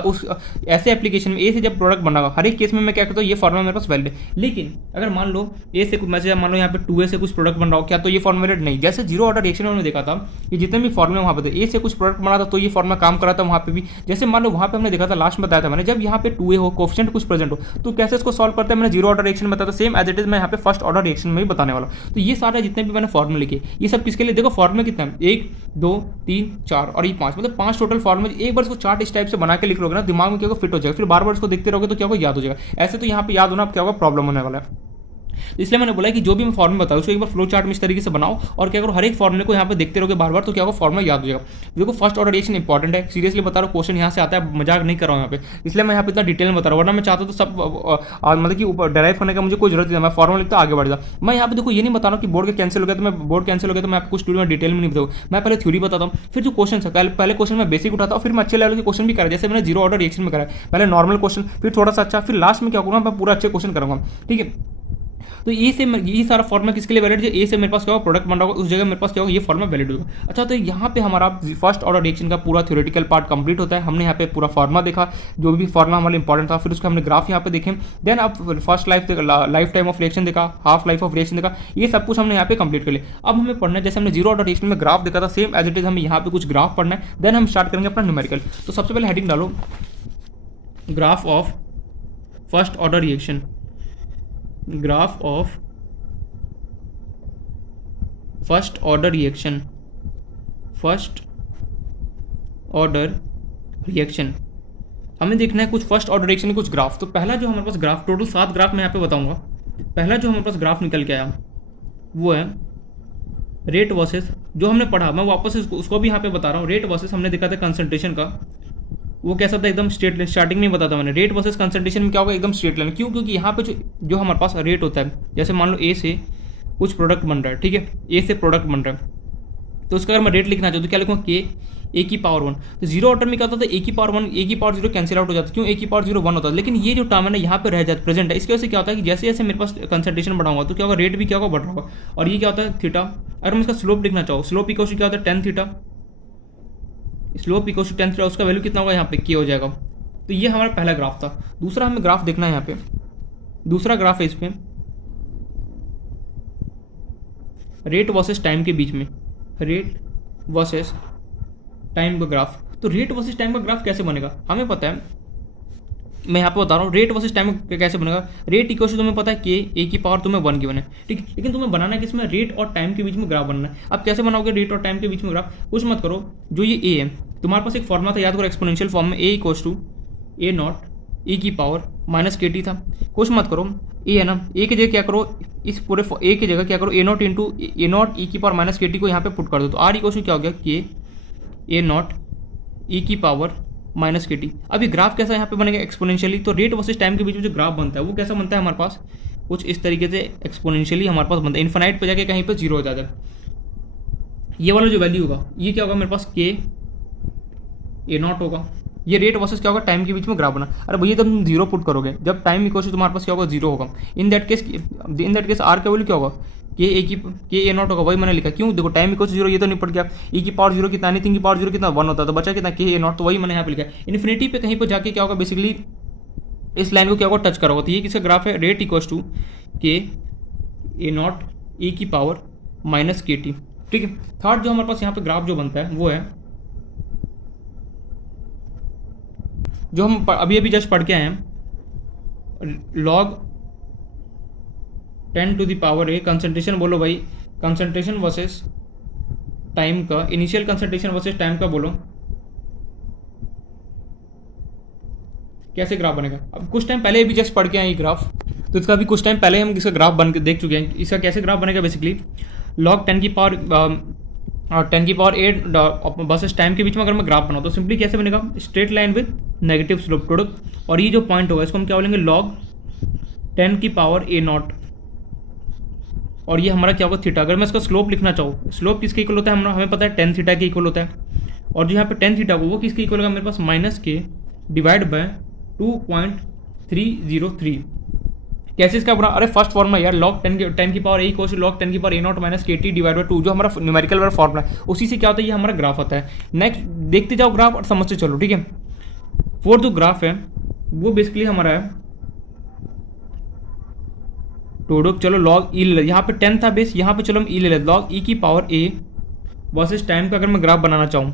उस ऐसे एप्लीकेशन में ए से जब प्रोडक्ट बन रहा हो, हर एक केस में मैं क्या करता हूँ ये फॉर्मूला मेरे पास वैलिड है। लेकिन अगर मान लो ए से मैसेज, मान लो यहाँ पे 2A से कुछ प्रोडक्ट बन रहा हो, क्या तो ये फॉर्मूला वैलिड नहीं। जैसे 0 ऑर्डर रिएक्शन में हमने देखा था कि जितने भी फॉर्मूले वहाँ पे थे, ए से कुछ प्रोडक्ट बना था तो ये फॉर्मूला काम करा था वहाँ पे भी। जैसे मान लो वहाँ पे हमने देखा था, लास्ट में बताया था मैंने, जब यहाँ पे 2A हो, कोएफिशिएंट कुछ प्रेजेंट हो, तो कैसे इसको सॉल्व करते हैं मैंने 0 ऑर्डर रिएक्शन में बताया था, सेम एज इट इज मैं यहाँ पे फर्स्ट ऑर्डर रिएक्शन में भी बताने वाला। तो ये सारे जितने भी मैंने फॉर्मूले लिखे ये सब किसके लिए, देखो फॉर्मूला कितना है, 1 2 3 4 और ये 5, मतलब 5 टोटल फॉर्मूले। एक बार इसको चार्ट इस टाइप से बना के लिख लोगे ना, दिमाग में क्या होगा, फिट हो जाएगा। फिर बार बार इसको देखते रहोगे तो क्या होगा, याद हो जाएगा। ऐसे तो यहाँ पे याद होना अब क्या होगा, प्रॉब्लम होने वाला है। इसलिए मैंने बोला कि जो भी मैं फॉर्मूला बताऊँ उसको एक बार फ्लो चार्ट में इस तरीके से बनाओ और क्या करो, हर एक फॉर्मूले को यहाँ पे देखते रहोगे बार बार तो क्या होगा, फॉर्मूला याद हो जाएगा। देखो फर्स्ट ऑर्डर रिएक्शन इंपॉर्टेंट है, सीरियसली बता रहा हूँ, क्वेश्चन यहाँ से आता है, मजाक नहीं कर रहा हूँ यहाँ पे, इसलिए मैं यहाँ पे इतना डिटेल में बता रहा हूँ। वरना मैं चाहता तो सब मतलब कि ऊपर डेराइव होने का मुझे कोई जरूरत नहीं है, मैं फॉर्मूला लिखता आगे बढ़ जाता। मैं यहाँ पे देखो ये नहीं बता रहा हूँ कि बोर्ड कैंसिल हो गया तो मैं आपको कुछ स्टूडियो में डिटेल में नहीं बताऊँ, मैं पहले थ्योरी बताता हूँ, फिर जो क्वेश्चन है पहले क्वेश्चन में बेसिक उठाता हूँ, फिर मैं अच्छे लेवल के क्वेश्चन भी करा, जैसे मैंने 0 ऑर्डर रिएक्शन में करा, पहले नॉर्मल क्वेश्चन, फिर थोड़ा सा अच्छा, फिर लास्ट में क्या करूँगा, मैं पूरा अच्छे क्वेश्चन करूँगा, ठीक है। तो ये सारा फॉर्मा किसके लिए वैलिड है? ए से मेरे पास क्या होगा, प्रोडक्ट बन रहा होगा, उस जगह मेरे पास क्या होगा, ये फॉर्मा वैलिड होगा। अच्छा, तो यहाँ पे हमारा फर्स्ट ऑर्डर रिएक्शन का पूरा थ्योरेटिकल पार्ट कंप्लीट होता है। हमने यहाँ पे पूरा फॉर्मा देखा, जो भी फॉर्मा हमारे इंपॉर्टेंट था, फिर उसका हमने ग्राफ यहाँ पे देखे, देन अब first life time of reaction देखा, हाफ लाइफ ऑफ रिएक्शन देखा, ये सब कुछ हमने यहाँ पे कंप्लीट कर लिया। अब हमें पढ़ना है, जैसे हमने जीरो ऑर्डर रिएक्शन में ग्राफ देखा था, सेम एज इट इज हमें यहाँ पे कुछ ग्राफ पढ़ना है, देन हम स्टार्ट करेंगे अपना न्यूमेरिकल। तो सबसे पहले हेडिंग डालो, graph of first order reaction, graph of first order reaction, first order reaction हमें देखना है कुछ फर्स्ट ऑर्डर रिएक्शन के कुछ ग्राफ। तो पहला जो हमारे पास ग्राफ, टोटल 7 ग्राफ मैं यहाँ पे बताऊंगा। पहला जो हमारे पास ग्राफ निकल के आया वो है रेट वर्सेस, जो हमने पढ़ा मैं वापस उसको भी यहाँ पे बता रहा हूँ। रेट वर्सेस हमने देखा था कंसंट्रेशन का, वो कैसा था, एकदम स्ट्रेट लाइन, स्टार्टिंग में बताता मैंने। रेट वर्सेस कंसंट्रेशन में क्या होगा, एकदम स्ट्रेट लाइन। क्यों? क्योंकि यहाँ पे जो हमारे पास रेट होता है, जैसे मान लो ए से कुछ प्रोडक्ट बन रहा है, ठीक है, ए से प्रोडक्ट बन रहा है, तो उसका अगर मैं रेट लिखना चाहूँ तो क्या लिखूँगा, के ए की पावर 1। तो जीरो ऑर्डर में क्या होता था, ए की पावर 1, ए की पावर 0 कैंसिल आउट हो जाता है। क्यों? ए की पावर 0 1 होता है, लेकिन ये जो टर्म है ना यहाँ पे रह जाता है, प्रेजेंट है। इसकी वजह से क्या होता है कि जैसे जैसे मेरे पास कंसंट्रेशन बढ़ाऊंगा तो क्या होगा, रेट भी क्या होगा, बढ़ रहा होगा। और ये क्या होता है, थीटा। अगर मैं इसका स्लोप लिखना चाहूँ, स्लोप इक्वल टू क्या होता है, tan theta. Slope equal to tan theta, उसका वैल्यू कितना होगा, यहाँ पे के हो जाएगा। तो ये हमारा पहला ग्राफ था। दूसरा हमें ग्राफ देखना है, यहाँ पे दूसरा ग्राफ है, इस पे रेट वर्सेस टाइम के बीच में, रेट वर्सेस टाइम का ग्राफ। तो रेट वर्सेस टाइम का ग्राफ कैसे बनेगा, हमें पता है, मैं यहाँ पे बता रहा हूँ रेट वर्सेस टाइम कैसे बनेगा। रेट इक्वल टू तुम्हें पता है के ए की पावर तुम्हें 1 गिवन है, ठीक है, लेकिन तुम्हें बनाना है कि इसमें रेट और टाइम के बीच में ग्राफ बनना है। अब कैसे बनाओगे रेट और टाइम के बीच में ग्राफ, कुछ मत करो, जो ये ए है तुम्हारे पास एक फॉर्मूला था, याद करो, एक्सपोनेंशियल फॉर्म में, a equal to a not a की पावर माइनस के टी था। कुछ मत करो, ए है ना, ए की जगह क्या करो, इस पूरे ए की जगह क्या करो, ए नॉट इंटू ए नॉट ई की पावर माइनस के टी को यहाँ पे पुट कर दो। तो आर इक्वल टू क्या हो गया, के ए नॉट ई की पावर माइनस के टी। अब ये ग्राफ कैसा यहाँ पे बनेगा, एक्सपोनेंशियली। तो रेट वर्सेस टाइम के बीच में जो ग्राफ बनता है वो कैसा बनता है हमारे पास, कुछ इस तरीके से एक्सपोनेंशियली हमारे पास बनता है। इन्फिनाइट पे जाके कहीं पे 0 हो जाता है। ये वाला जो वैल्यू होगा ये क्या होगा मेरे पास, के ए नॉट होगा। ये रेट वर्सेस क्या होगा, टाइम के बीच में ग्राफ बना। अरे भैया जब तुम 0 पुट करोगे, जब टाइम इक्वल टू तुम्हारे पास क्या होगा, 0 होगा। इन दैट केस आर का वैल्यू क्या होगा, के ए नॉट होगा, वही मैंने लिखा। क्यों? देखो टाइम इक्वल टू 0 ये तो नहीं पड़ गया, ई की पावर 0 कितना, एनीथिंग की पावर 0 कितना, 1 होता है, तो बचा कितना, के ए नॉट, तो वही मैंने यहाँ पे लिखा। इन्फिनिटी पे कहीं पर जाके क्या होगा, बेसिकली इस लाइन को क्या होगा, टच करोगे। तो ये किसका ग्राफ है, रेट इक्वल टू के ए नॉट ई की पावर माइनस के टी, ठीक है। थर्ड जो हमारे पास यहाँ पे ग्राफ जो बनता है वो है जो हम अभी अभी जस्ट पढ़ के आए हैं, log 10 to the power A, concentration बोलो भाई, कंसंट्रेशन वर्सेस टाइम का, इनिशियल कंसंट्रेशन वर्सेस टाइम का बोलो, कैसे ग्राफ बनेगा। अब कुछ टाइम पहले भी जस्ट पढ़ के आए ये ग्राफ, तो इसका भी कुछ टाइम पहले हम इसका ग्राफ बन के देख चुके हैं। इसका कैसे ग्राफ बनेगा, बेसिकली लॉग 10 की पावर और 10 की पावर 8 वर्सेस टाइम के बीच में अगर मैं ग्राफ बनाऊँ तो सिंपली कैसे बनेगा, straight line with negative slope product. और ये जो पॉइंट होगा इसको हम क्या बोलेंगे, लॉग 10 की पावर ए नॉट, और ये हमारा क्या होगा, थीटा। अगर मैं इसका स्लोप लिखना चाहूँ, स्लोप किसके इक्वल होता है, हमें पता है tan थीटा के इक्वल होता है। और जो यहाँ पे tan थीटा को वो किसके इक्वल होगा मेरे पास, माइनस के डिवाइड बाय 2.303। कैसे इसका बना, अरे फर्स्ट फॉर्मूला यार, लॉग 10 की power A equal to log 10 की पावर ए नॉट माइनस के टी डिवाइड बाय 2, जो हमारा न्यूमेरिकल वाला फॉर्मूला है, उसी से क्या होता है, ये हमारा ग्राफ आता है। नेक्स्ट देखते जाओ ग्राफ और समझते चलो, ठीक है। फोर्थ जो ग्राफ है वो बेसिकली हमारा है टोडो, चलो लॉग ई ले, यहाँ पे 10 था बेस, यहाँ पे चलो हम ई ले लेते, लॉग ई की पावर ए वर्सेस टाइम का अगर मैं ग्राफ बनाना चाहूँ,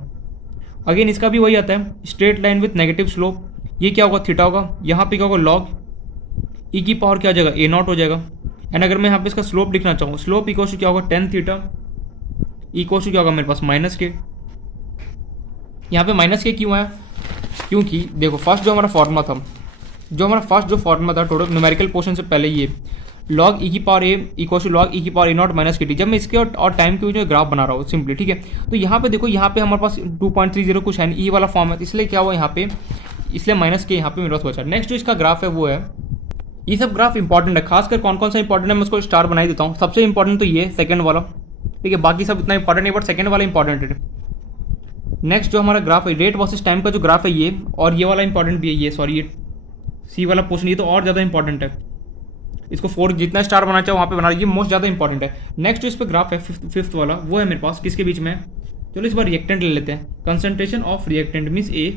अगेन इसका भी वही आता है, straight line with negative slope. ये क्या होगा, थीटा होगा। यहाँ पे क्या होगा, लॉग ई की पावर क्या हो जाएगा, ए नॉट हो जाएगा। एंड अगर मैं यहाँ पे इसका स्लोप लिखना चाहूँ, स्लोप इक्वल टू क्या होगा, tan थीटा इक्वल टू क्या होगा मेरे पास, माइनस के। यहाँ पे माइनस के क्यों आया, क्योंकि देखो फर्स्ट जो हमारा फॉर्मूला था, टोटल न्यूमेरिकल पोर्शन से पहले, ये लॉग ई की power A equal to log e की पावर ए नॉट माइनस के टी, जब मैं इसके और टाइम के बीच में ग्राफ बना रहा हूँ सिंपली, ठीक है। तो यहाँ पे देखो, यहाँ पे हमारे पास 2.30 कुछ है, ई वाला फॉर्म है, इसलिए क्या हुआ यहाँ पे, इसलिए माइनस के यहाँ पे मेरे पास बचा। नेक्स्ट जो इसका ग्राफ है वो है, ये सब ग्राफ इंपॉर्टेंट है, खासकर कौन कौन सा इंपॉर्टेंट है मैं उसको स्टार बना ही देता हूँ। सबसे इंपॉर्टेंट तो ये सेकंड वाला, ठीक है, बाकी सब इतना इंपॉर्टेंट नहीं, बट सेकंड वाला इंपॉर्टेंट है। नेक्स्ट जो हमारा ग्राफ है, रेट वर्सेस टाइम का जो ग्राफ है ये, और ये वाला इंपॉर्टेंट भी है, ये सॉरी ये सी वाला पोर्शन, ये तो और ज़्यादा इंपॉर्टेंट है। इसको 4 जितना स्टार बनाना चाहो वहाँ पे बना, ये मोस्ट ज़्यादा इंपॉर्टेंट है। नेक्स्ट जो इस पर ग्राफ है फिफ्थ वाला, वो है मेरे पास किसके बीच में है, चलो इस बार रिएक्टेंट ले लेते हैं। Concentration of reactant means A,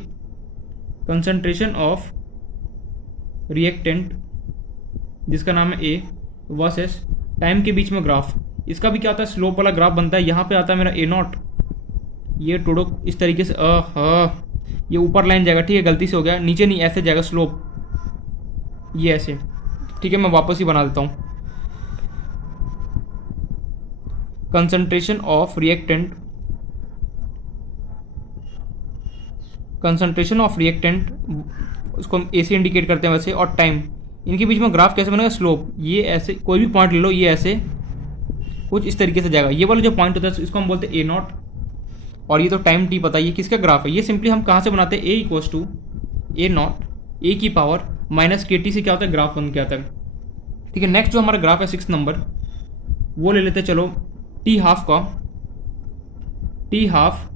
concentration of reactant जिसका नाम है ए वर्सेस टाइम के बीच में ग्राफ। इसका भी क्या होता है, स्लोप वाला ग्राफ बनता है। यहाँ पे आता है मेरा ए नॉट, ये टोडो इस तरीके से ये ऊपर लाइन जाएगा, ठीक है, गलती से हो गया, नीचे नहीं ऐसे जाएगा स्लोप, ये ऐसे, ठीक है, मैं वापस ही बना देता हूँ। Concentration of reactant, concentration of reactant उसको हम ए से इंडिकेट करते हैं वैसे, और टाइम, इनके बीच में ग्राफ कैसे बनेगा, स्लोप, ये ऐसे कोई भी पॉइंट ले लो, ये ऐसे कुछ इस तरीके से जाएगा। ये वाला जो पॉइंट होता है इसको हम बोलते हैं ए नॉट, और ये तो टाइम टी पता है, ये किसका ग्राफ है, ये सिंपली हम कहाँ से बनाते हैं, a equals to a not a की पावर माइनस के टी से क्या होता है, ग्राफ बन के आता है। ठीक है, नेक्स्ट जो हमारा ग्राफ है 6 नंबर, वो ले लेते हैं, चलो टी हाफ का, T half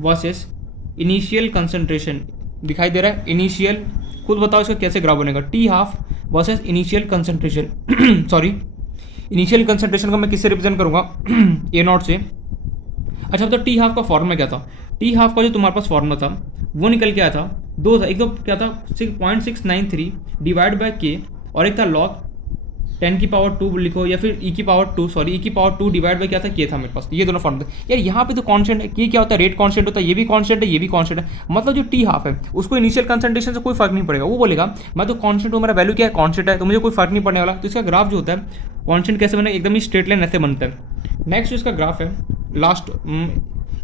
versus initial concentration दिखाई दे रहा है, इनिशियल, खुद बताओ इसका कैसे ग्राफ बनेगा, T half versus initial concentration sorry initial concentration को मैं किससे रिप्रेजेंट करूंगा, ए नॉट से। अच्छा, तो टी हाफ का फॉर्मूला क्या था, टी हाफ का जो तुम्हारे पास फॉर्मूला था वो निकल के आया था, दो था, एक तो क्या था 6.693 डिवाइड बाय के, और एक था लॉग 10 की पावर 2 लिखो, या फिर e की पावर 2 डिवाइड बाय क्या था, के था मेरे पास, ये दोनों फॉर्मूला। यार यहाँ पे तो कांस्टेंट है, के क्या होता है, रेट कांस्टेंट होता है, ये भी कांस्टेंट है, ये भी कांस्टेंट है, मतलब जो टी हाफ है उसको इनिशियल कंसंट्रेशन से कोई फर्क नहीं पड़ेगा, वो बोलेगा मैं तो कांस्टेंट हूँ, मेरा वैल्यू क्या है, कांस्टेंट है, तो मुझे कोई फर्क नहीं पड़ने वाला। तो इसका ग्राफ जो होता है कांस्टेंट कैसे बनेगा, एकदम ही स्ट्रेट लाइन ऐसे बनता है। नेक्स्ट इसका ग्राफ है लास्ट,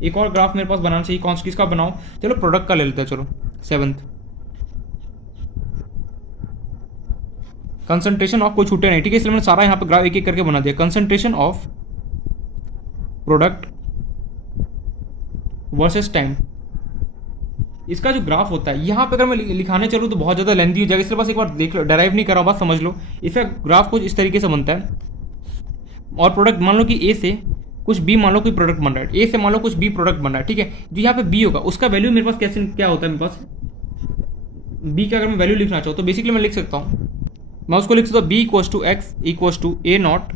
एक और ग्राफ मेरे पास बनाना चाहिए, कौन किसका बनाओ, चलो प्रोडक्ट का ले लेते हैं, चलो 7th, कंसंट्रेशन ऑफ, कोई छूटे नहीं, ठीक है, इसलिए मैंने सारा यहाँ पे ग्राफ एक एक करके बना दिया। Concentration of product versus time, इसका जो ग्राफ होता है, यहाँ पे अगर मैं लिखाने चलूँ तो बहुत ज़्यादा लेंथी हो जाएगा, इसलिए बस एक बार देख लो, डेराइव नहीं कर रहा हूँ, बात समझ लो। इसका ग्राफ कुछ इस तरीके से बनता है, और प्रोडक्ट मान लो कि ए से कुछ बी, मान लो कोई प्रोडक्ट बन रहा है, ए से मान लो कुछ बी प्रोडक्ट बन रहा है, ठीक है, जो यहाँ पे बी होगा उसका वैल्यू मेरे पास कैसे क्या होता है, मेरे पास बी का अगर मैं वैल्यू लिखना चाहूँ तो बेसिकली मैं लिख सकता हूँ, मैं उसको लिख सकता हूँ b equals to x equals to a not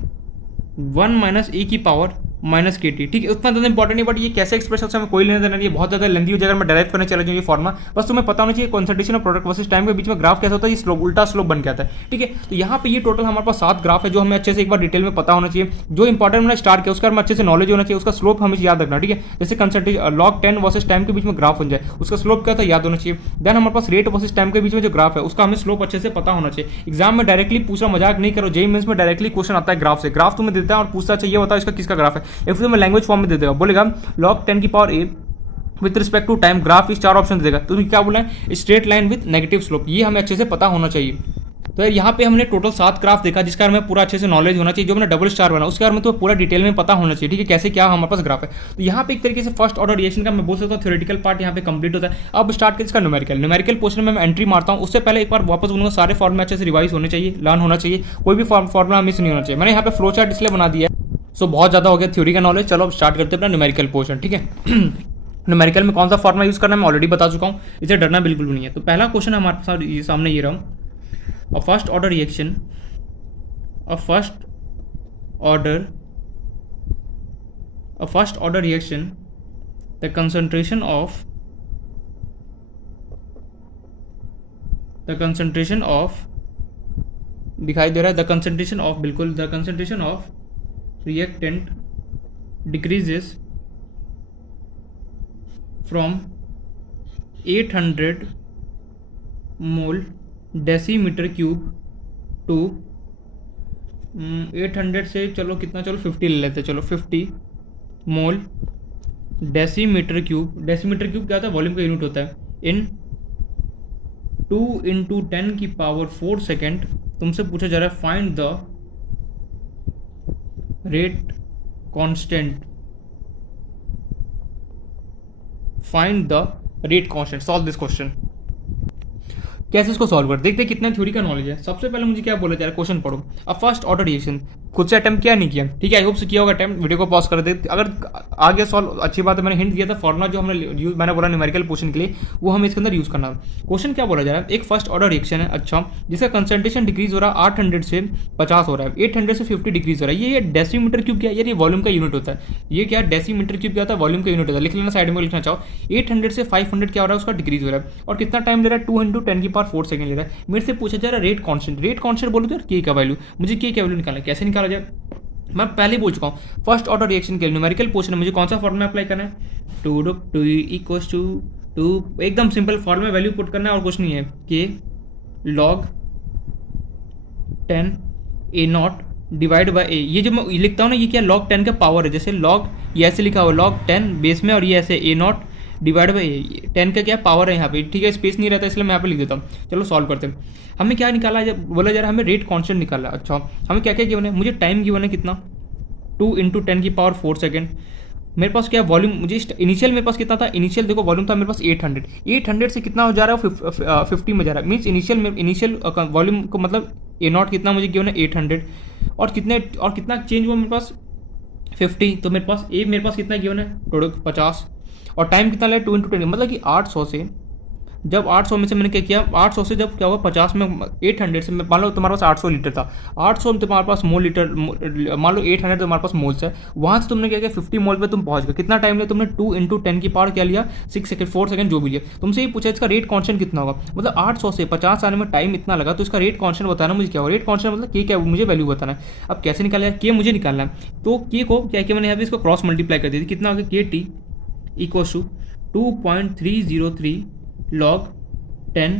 1 minus a की पावर माइनस के टी, ठीक है, उतना ज़्यादा इंपॉर्टेंट नहीं, बट ये कैसे एक्सप्रेस होता है हमें कोई लेना देना नहीं, बहुत ज़्यादा लेंथी हो जाएगा, मैं डायरेक्ट करने चला जाऊँ ये फॉर्मा, बस तुम्हें पता होना चाहिए concentration of product versus time के बीच में ग्राफ कैसा होता है, ये स्लोप, उल्टा स्लोप बन के आता है, ठीक है। तो यहाँ पे ये टोटल हमारे पास 7 ग्राफ है जो हमें अच्छे से एक बार डिटेल में पता होना चाहिए, जो इंपॉर्टेंट मैंने स्टार्ट किया उसका हमें अच्छे से नॉलेज होना चाहिए, उसका स्लोप हमें याद रखना, ठीक है, जैसे कंसंट्रेशन लॉग 10 वर्सेस टाइम के बीच में ग्राफ बन जाए, उसका स्लोप क्या था याद होना चाहिए। देन हमारे पास रेट वर्सेस टाइम के बीच में जो ग्राफ है उसका हमें स्लोप अच्छे से पता होना चाहिए। एग्जाम में डायरेक्टली पूछा, मजाक नहीं करो, जेईई मेंस में डायरेक्टली क्वेश्चन आता है ग्राफ से, ग्राफ तुम्हें देता है और पूछता चाहिए बताओ इसका किसका ग्राफ है, या फिर तुम्हें लैंग्वेज फॉर्म में दे देगा, बोलेगा log 10 की power A with respect to time, graph इस 4 ऑप्शन देगा, तो क्या बोला है, straight line with negative slope, ये हमें अच्छे से पता होना चाहिए। तो यार यहाँ पे हमने टोटल 7 ग्राफ देखा जिसका हमें पूरा अच्छे से नॉलेज होना चाहिए, जो मैंने डबल स्टार बना उसके बारे में तो पूरा डिटेल में पता होना चाहिए, ठीक है, कैसे क्या हमारे पास ग्राफ है। तो यहाँ पे एक तरीके से फर्स्ट ऑर्डर रिएक्शन का मैं बोल सकता हूँ थ्योरेटिकल पार्ट यहाँ पे कंप्लीट होता है। अब स्टार्ट कर इसका न्यूमेरिकल पोर्शन में मैं एंट्री मारता हूँ, उससे पहले एक बार वापस बोलूँगा सारे फॉर्म अच्छे से रिवाइज होने चाहिए, लर्न होना चाहिए, कोई भी फॉर्मुला मिस नहीं होना चाहिए। मैंने यहाँ पे फ्लो चार्ट इसलिए बना दिया है, सो बहुत ज़्यादा हो गया थ्योरी का नॉलेज। चलो अब स्टार्ट करते हैं अपना न्यूमेरिकल पोर्शन, ठीक है। न्यूमेरिकल में कौन सा फॉर्मुला यूज़ करना है मैं ऑलरेडी बता चुका हूँ, इसे डरना बिल्कुल भी नहीं है। तो पहला क्वेश्चन हमारे साथ ये सामने ये रहा, a first order reaction, a first order reaction, the concentration of दिखाई दे रहा है, द कंसंट्रेशन ऑफ, बिल्कुल, the concentration of reactant decreases from 800 mole decimeter cube to 800 से चलो कितना, चलो 50 ले लेते, चलो 50 मोल डेसीमीटर क्यूब। डेसीमीटर क्यूब क्या होता है, वॉल्यूम का यूनिट होता है, इन 2 × 10 की पावर 4 सेकेंड। तुमसे पूछा जा रहा है find the rate constant, find the rate constant, solve this question. कैसे इसको सॉल्व कर देखते हैं, कितना थ्योरी का नॉलेज है। सबसे पहले मुझे क्या बोला जा रहा है, क्वेश्चन पढ़ो, अ फर्स्ट ऑर्डर रिएक्शन, खुद से अटेम्प्ट किया नहीं किया, ठीक है। आई होप से किया होगा अटेम्प्ट, वीडियो को पॉज कर दे। अगर आगे सॉल्व अच्छी बात है, मैंने हिंट दिया था फॉर्मुला जो मैंने बोला न्यूमेरिकल पोर्शन के लिए, वो हमें इसके अंदर यूज़ करना है। क्वेश्चन क्या बोला जा रहा है, एक फर्स्ट ऑर्डर रिएक्शन है, अच्छा, जिसका कंसंट्रेशन डिक्रीज हो रहा है 800 से 50 हो रहा है, 800 से 50 डिक्रीज हो रहा है। ये डेसीमीटर क्यूब क्या है यार, ये वॉल्यूम का यूनिट होता है। ये क्या डेसीमीटर क्यूब क्या होता है, वॉल्यूम का यूनिट होता है। लिख लेना साइड में, लिखना चाहो 800 से 500 क्या हो रहा है, उसका डिक्रीज हो रहा है। और कितना टाइम ले रहा है, 2 × 10⁴ सेकंड ले रहा है। मेरे से पूछा जा रहा है रेट कॉन्स्टेंट। रेट कॉन्स्टेंट बोलो तो यार के का वैल्यू, मुझे के का वैल्यू निकालना है, कैसे निकाला जाए। मैं पहले बोल चुका हूँ फर्स्ट ऑर्डर रिएक्शन के लिए न्यूमेरिकल पोर्शन में मुझे कौन सा फॉर्मूला अप्लाई करना है, 2 एकदम सिंपल फॉर्मूला में वैल्यू पुट करना है और कुछ नहीं है, के log 10 A0 डिवाइड बाई ए। ये जो मैं लिखता हूँ ना, ये क्या log 10 का पावर है। जैसे log ये ऐसे लिखा हुआ log 10 बेस में, और ये ऐसे A0 डिवाइड बाई ए, 10 का क्या पावर है यहाँ पे, ठीक है। स्पेस नहीं रहता इसलिए मैं यहाँ पे लिख देता हूँ। चलो सॉल्व करते हैं। हमें क्या निकाला है, जब बोला जा रहा है हमें रेट कांस्टेंट निकालना है। अच्छा, हमें क्या क्या गिवन है, मुझे टाइम गिवन है कितना, 2 × 10⁴ सेकंड। मेरे पास क्या वॉल्यूम, मुझे इनिशियल मेरे पास कितना था, इनिशियल देखो वॉल्यूम था मेरे पास 800 से कितना हो जा रहा है, 50 में जा रहा है। मीन्स इनिशियल वॉल्यूम को मतलब A0 कितना मुझे गिवन है 800, और कितना चेंज हुआ मेरे पास 50। तो मेरे पास कितना गिवन है टोटल 50, और टाइम कितना लगा 2 × 10, मतलब कि 800 से, जब 800 में से मैंने क्या किया, 800 से जब क्या हुआ 50 में 800 से, मान लो तुम्हारे पास 800 लीटर था, 800 में तुम्हारे पास मोल लीटर, मान लो 800 तुम्हारे पास मोल्स है, वहाँ से तुमने क्या किया 50 मोल पे तुम पहुँच गए। कितना टाइम लिया तुमने, 2 × 10⁴ क्या लिया, 6 सेकंड 4 सेकंड जो भी लिया। तुमसे ये पूछा इसका रेट कॉन्स्टेंट कितना होगा, मतलब 800 से 50 आने में टाइम इतना लगा, तो इसका रेट कॉन्स्टेंट बताना मुझे क्या होगा। रेट कॉन्स्टेंट मतलब के क्या मुझे वैल्यू बताना है। अब कैसे निकाला है, के मुझे निकालना है, तो के को क्या किया मैंने यहाँ पे इसको क्रॉस मल्टीप्लाई कर दी थी। कितना हो गया, k t equal to 2.303 log 10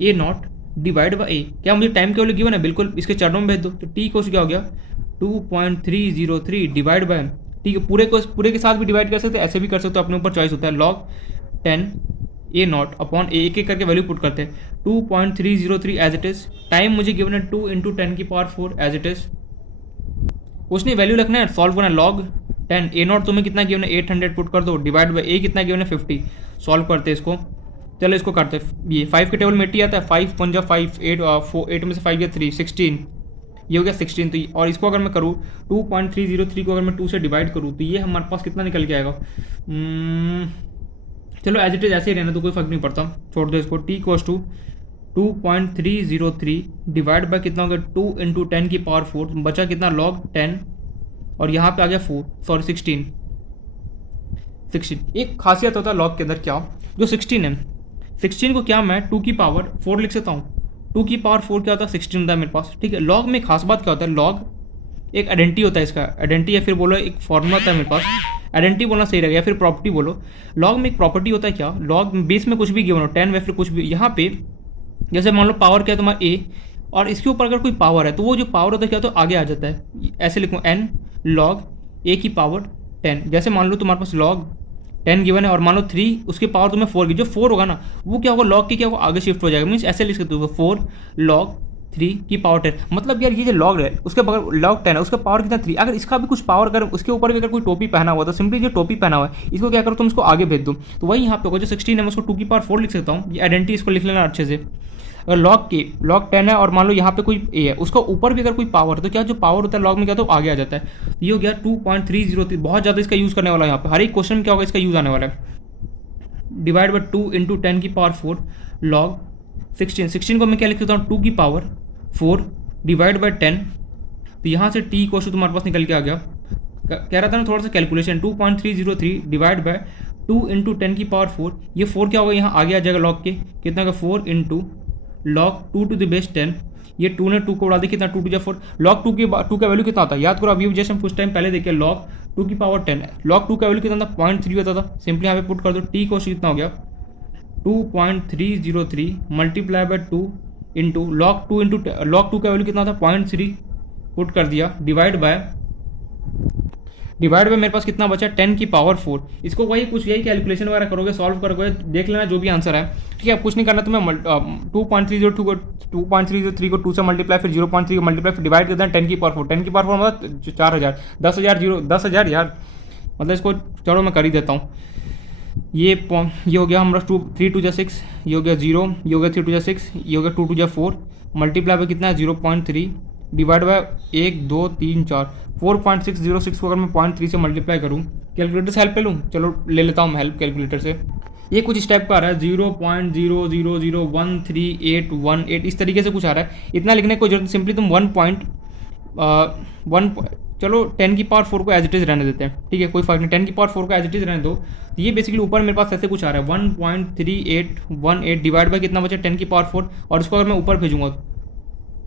A0 divide by a. क्या मुझे टाइम के वैल्यू गिवन है, बिल्कुल इसके चरणों में भेज दो। तो टी को क्या हो गया 2.303 डिवाइड बाई, ठीक है, पूरे के साथ भी डिवाइड कर सकते हैं, ऐसे भी कर सकते हो, अपने ऊपर चॉइस होता है। log 10 A0 अपॉन ए, एक एक करके वैल्यू पुट करते हैं। 2.303 एज इट इज, टाइम मुझे गिवन है 2 × 10⁴ एज इट इज। कुछ नहीं, वैल्यू रखना है, सॉल्व करना है। log 10 A0 तुम्हें कितना गिवन है 800 पुट कर दो, डिवाइड बाई ए कितना गिवन है 50। सॉल्व करते हैं इसको, चलो इसको करते हैं। ये 5 के टेबल में 80 आता है, 5 × 5 8 में से 5 गया 3 16, ये हो गया 16। तो और इसको अगर मैं करूँ 2.303 को अगर मैं 2 से डिवाइड करूँ तो ये हमारे पास कितना निकल के आएगा। चलो एज इट इज ऐसे ही रहना, तो कोई फर्क नहीं पड़ता, छोड़ दो इसको। T equals to 2.303 divide by कितना हो गया 2 × 10⁴, बचा कितना log 10, और यहाँ पे आ गया 16। एक खासियत होता है लॉग के अंदर, क्या जो 16 है, 16 को क्या मैं 2 की पावर 4 लिख सकता हूँ। 2 की पावर 4 क्या होता है 16 होता है मेरे पास, ठीक है। लॉग में खास बात क्या होता है, लॉग एक आइडेंटिटी होता है, इसका आइडेंटिटी या फिर बोलो एक फॉर्मूला होता है मेरे पास, आइडेंटिटी बोलना सही रहेगा, या फिर प्रॉपर्टी बोलो। लॉग में एक प्रॉपर्टी होता है क्या, लॉग बेस में कुछ भी गिवन हो 10 या फिर कुछ भी, यहाँ पे जैसे मान लो पावर क्या है तुम्हारा ए, और इसके ऊपर अगर कोई पावर है तो वो जो पावर होता है क्या तो आगे आ जाता है। ऐसे लिखूँ n log a की पावर 10। जैसे मान लो तुम्हारे पास log 10 गिवन है, और मान लो 3 उसके पावर तुम्हें 4 की, जो 4 होगा ना वो क्या होगा लॉग की क्या होगा आगे शिफ्ट हो जाएगा। मीन्स ऐसे लिख सकते हो 4 log 3 की पावर 10। मतलब यार ये जो लॉग है उसके बगल log 10 है, उसका पावर कितना 3। अगर इसका भी कुछ पावर, अगर उसके ऊपर भी अगर कोई टोपी पहना हुआ तो सिंपली जो टोपी पहना हुआ है इसको क्या करो तुम इसको आगे भेज दो, तो वही यहाँ पे होगा। जो 16 है मैं उसको 2 की पावर 4 लिख सकता हूँ। ये आइडेंटिटी इसको लिख लेना अच्छे से। अगर log 10 है और मान लो यहाँ पे कोई ए है, उसका ऊपर भी अगर कोई पावर है तो क्या जो पावर होता है लॉग में क्या तो आगे आ जाता है। ये हो गया 2.303। बहुत ज़्यादा इसका यूज़ करने वाला है यहाँ पे, हर एक क्वेश्चन में क्या होगा इसका यूज़ आने वाला है। डिवाइड बाई 2 × 10⁴ log 16 को मैं क्या लिख सकता हूँ 2 की पावर 4 डिवाइड बाई 10। तो यहाँ से टी क्वेश्चन तुम्हारे पास निकल के आ गया। कह रहा था ना थोड़ा सा कैलकुलेशन, 2.303 डिवाइड बाई 2 × 10⁴। ये 4 क्या होगा यहाँ आगे आ जाएगा लॉग के, कितना का 4 × log 2 to the base 10। ये 2 ने 2 को उड़ा दी, कितना 2 to 4। log 2 का वैल्यू कितना होता है याद करो, अभी जैसे हम कुछ टाइम पहले देखे log 2 की पावर 10, log 2 का वैल्यू कितना था 0.3 होता था। सिंपली यहाँ पे पुट कर दो, टी को कितना हो गया 2.303 मल्टीप्लाई बाई 2 इंटू log 2 का वैल्यू कितना था 0.3 पुट कर दिया, डिवाइड बाय मेरे पास कितना बचा 10 की पावर 4। इसको वही कुछ यही कैलकुलेशन वगैरह करोगे, सॉल्व करोगे, देख लेना जो भी आंसर है, ठीक है। अब कुछ नहीं करना तुम्हें, 2.303 को 2 से मल्टीप्लाई, फिर 0.3 को मल्टीप्लाई, फिर डिवाइड कर देना 10 की पावर 4। 10 की पावर 4 मतलब 4000, 10,000 यार, मतलब इसको चलो मैं कर ही देता हूँ। ये हो गया हमारा 3 2 6, ये हो गया 0, ये हो गया 3 2 6, ये हो गया 2 2 4, मल्टीप्लाई पर कितना है 0.3 डिवाइड बाय 1 2 3 4, 4.606 को अगर मैं 0.3 से मल्टीप्लाई करूँ, कैलकुलेटर से हेल्प ले लूँ, चलो ले लेता हूँ मैं हेल्प कैलकुलेटर से। ये कुछ स्टेप का आ रहा है 0.00013818 इस तरीके से कुछ आ रहा है। इतना लिखने की कोई जरूरत, सिंपली तुम 1 चलो 10 की पावर 4 को एज इट इज़ रहने देते हैं, ठीक है, कोई फर्क नहीं, 10 की पावर 4 को एज इट इज़ रहने दो। तो ये बेसिकली ऊपर मेरे पास ऐसे कुछ आ रहा है 1.3818 डिवाइड बाय कितना बचा 10 की पावर 4, और इसको अगर मैं ऊपर भेजूंगा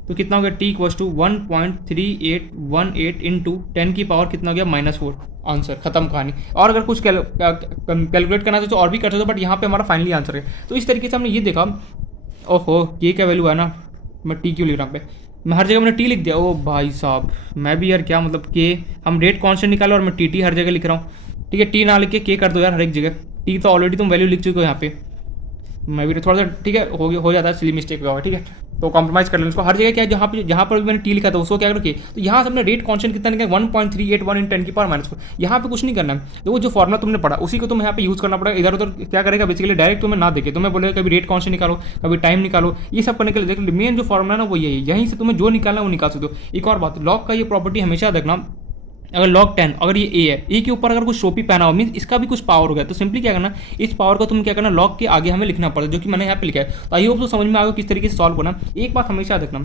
तो कितना हो गया, t इक्वल्स टू 1.3818 इंटू 10 की पावर कितना हो गया -4, आंसर खत्म कहानी। और अगर कुछ कैलकुलेट करना तो और भी कर सकते हो, बट यहाँ पे हमारा फाइनली आंसर है। तो इस तरीके से हमने ये देखा, ओहो के क्या वैल्यू है ना, मैं टी क्यों लिख रहा हूँ पे, मैं हर जगह मैंने टी लिख दिया, ओ भाई साहब मैं भी यार क्या मतलब के, हम रेट कॉन्स्टेंट निकालो और मैं टी हर जगह लिख रहा हूँ, ठीक है, टी ना लिख के कर दो यार हर एक जगह, टी तो ऑलरेडी तुम वैल्यू लिख चुके हो यहाँ पे, मैं भी थोड़ा सा ठीक है हो जाता है, सिली मिस्टेक हुआ, ठीक है, तो कॉम्प्रोमाइज़ कर लें उसको। हर जगह क्या है जहाँ पर भी मैंने टी लिखा था उसको क्या करो कि, तो यहाँ से हमने रेट कॉन्स्टेंट कितना निकाला 1.381 इन 10 की पावर -4, यहाँ पे कुछ नहीं करना है, तो जो फॉर्मुला तुमने पढ़ा उसी को तुम्हें यहाँ पे यूज़ करना पड़ेगा। इधर उधर क्या करेगा बेसिकली, डायरेक्ट तुम्हें ना देखे, तुम्हें बोलेगा कभी रेट कॉन्स्टेंट निकालो, कभी टाइम निकालो, ये सब करने के लिए देख मेन जो फॉर्मुला ना वो यही है, यहीं से तुम्हें जो निकालना है वो निकाल सकते हो। एक और बात, लॉग का ये प्रॉपर्टी हमेशा देखना, अगर log 10 अगर ये ए है, ए के ऊपर अगर कुछ शोपी पहना हो मीन इसका भी कुछ पावर हो गया, तो सिंपली क्या करना, इस पावर को तुम क्या करना log के आगे हमें लिखना पड़ता है, जो कि मैंने यहाँ पे लिखा है। तो आई होप तो समझ में आएगा किस तरीके से सॉल्व करना। एक बात हमेशा देखना,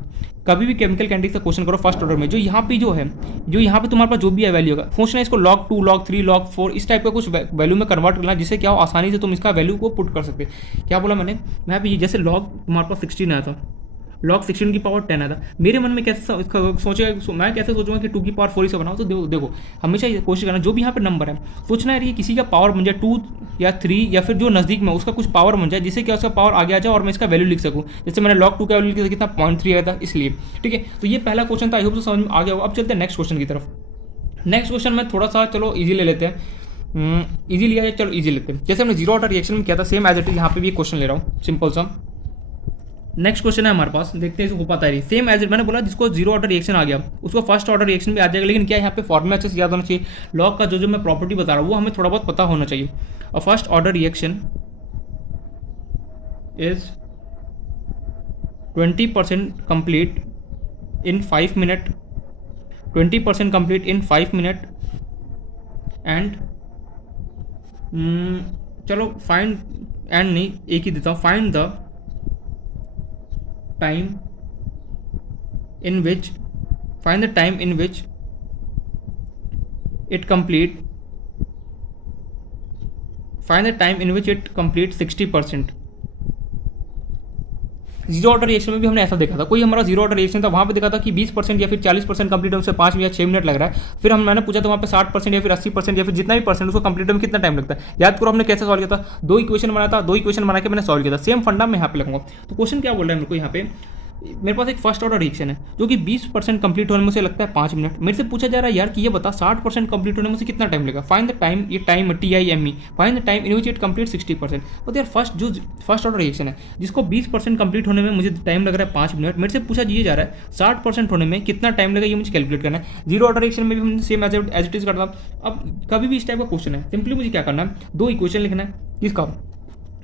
कभी भी केमिकल कैंडिडेट से क्वेश्चन करो फर्स्ट ऑर्डर में, जो यहाँ पे यहाँ पे तुम्हारे पास जो भी है वैल्यू होगा, सोचना इसको log 2 log 3 log 4 इस टाइप का कुछ वैल्यू में कन्वर्ट करना, जिससे क्या हो आसानी से तुम इसका वैल्यू को पुट कर सकते। क्या बोला मैंने, मैं भी जैसे log तुम्हारे पास 16 आया था, log 16 की पावर 10 आया था, मेरे मन में कैसे सोचेगा, मैं कैसे सोचूंगा कि 2 की पावर 4 से बनाओ। तो देखो हमेशा ये कोशिश करना, जो भी यहाँ पे नंबर है सोचना है ये किसी का पावर बन जाए 2 या 3 या फिर जो नज़दीक में उसका कुछ पावर बन जाए, जिससे क्या उसका पावर आगे आ जाए और मैं इसका वैल्यू लिख सकूँ। जैसे मैंने log 2 का वैल्यू लिखा था कितना 0.3 आया था, इसलिए ठीक है। तो ये पहला क्वेश्चन था, आई होप तो समझ में आ गया हो। अब चलते हैं नेक्स्ट क्वेश्चन की तरफ। नेक्स्ट क्वेश्चन में थोड़ा सा चलो ईजी ले लेते हैं, ईजी लिया जाए, चलो ईजी लेते हैं। जैसे हमने जीरो ऑर्डर रिएक्शन में किया था सेम एज इट इज यहाँ पे भी क्वेश्चन ले रहा हूँ, सिंपल सा। नेक्स्ट क्वेश्चन है हमारे पास, देखते हैं इसको हो पाता है सेम एज इट, मैंने बोला जिसको जीरो ऑर्डर रिएक्शन आ गया उसको फर्स्ट ऑर्डर रिएक्शन भी आ जाएगा, लेकिन क्या यहाँ पे फॉर्मूला अच्छे से याद होना चाहिए, लॉग का जो मैं प्रॉपर्टी बता रहा हूँ वो हमें थोड़ा बहुत पता होना चाहिए। और first order reaction is 20% complete in 5 minute, 20% complete in 5 minute and चलो फाइंड एंड नहीं एक ही देता हूँ, find the time in which find the time in which it complete 60%। Zero order reaction में भी हमने ऐसा देखा था, कोई हमारा जीरो ऑर्डर रिएक्शन था, वहाँ पे देखा था कि 20% या फिर 40% कंप्लीट होने से 5 या 6 मिनट लग रहा है। फिर मैंने पूछा था वहाँ पे 60% या फिर 80% या फिर जितना भी परसेंट उसको कंप्लीट में कितना टाइम लगता है। याद करो हमने कैसे सॉल्व किया था, 2 इक्वेशन बनाया था, 2 इक्वेशन बना के मैंने सॉल्व किया था, सेम फंडा मैं यहाँ पे लगाऊंगा। तो क्वेश्चन क्या बोल रहा है मेरे को यहाँ पे, मेरे पास एक फर्स्ट ऑर्डर रिएक्शन है जो कि 20% कंप्लीट होने में से लगता है 5 मिनट। मेरे से पूछा जा रहा है यार कि ये बता 60% कंप्लीट होने में से कितना टाइम लगेगा, फाइंड द टाइम, ये time TIME, find the time in which it complete 60%। तो यार फर्स्ट ऑर्डर रिएक्शन है जिसको 20% कंप्लीट होने में मुझे टाइम लग रहा है 5 मिनट, मेरे से पूछा ये जा रहा है 60% होने में कितना टाइम लगेगा, ये मुझे कैलकुलेट करना है। जीरो ऑर्डर रिएक्शन में भी हमने सेम एज इट इज करता। अब कभी भी इस टाइप का क्वेश्चन है सिंपली मुझे क्या करना है, 2 इक्वेशन लिखना है किसका,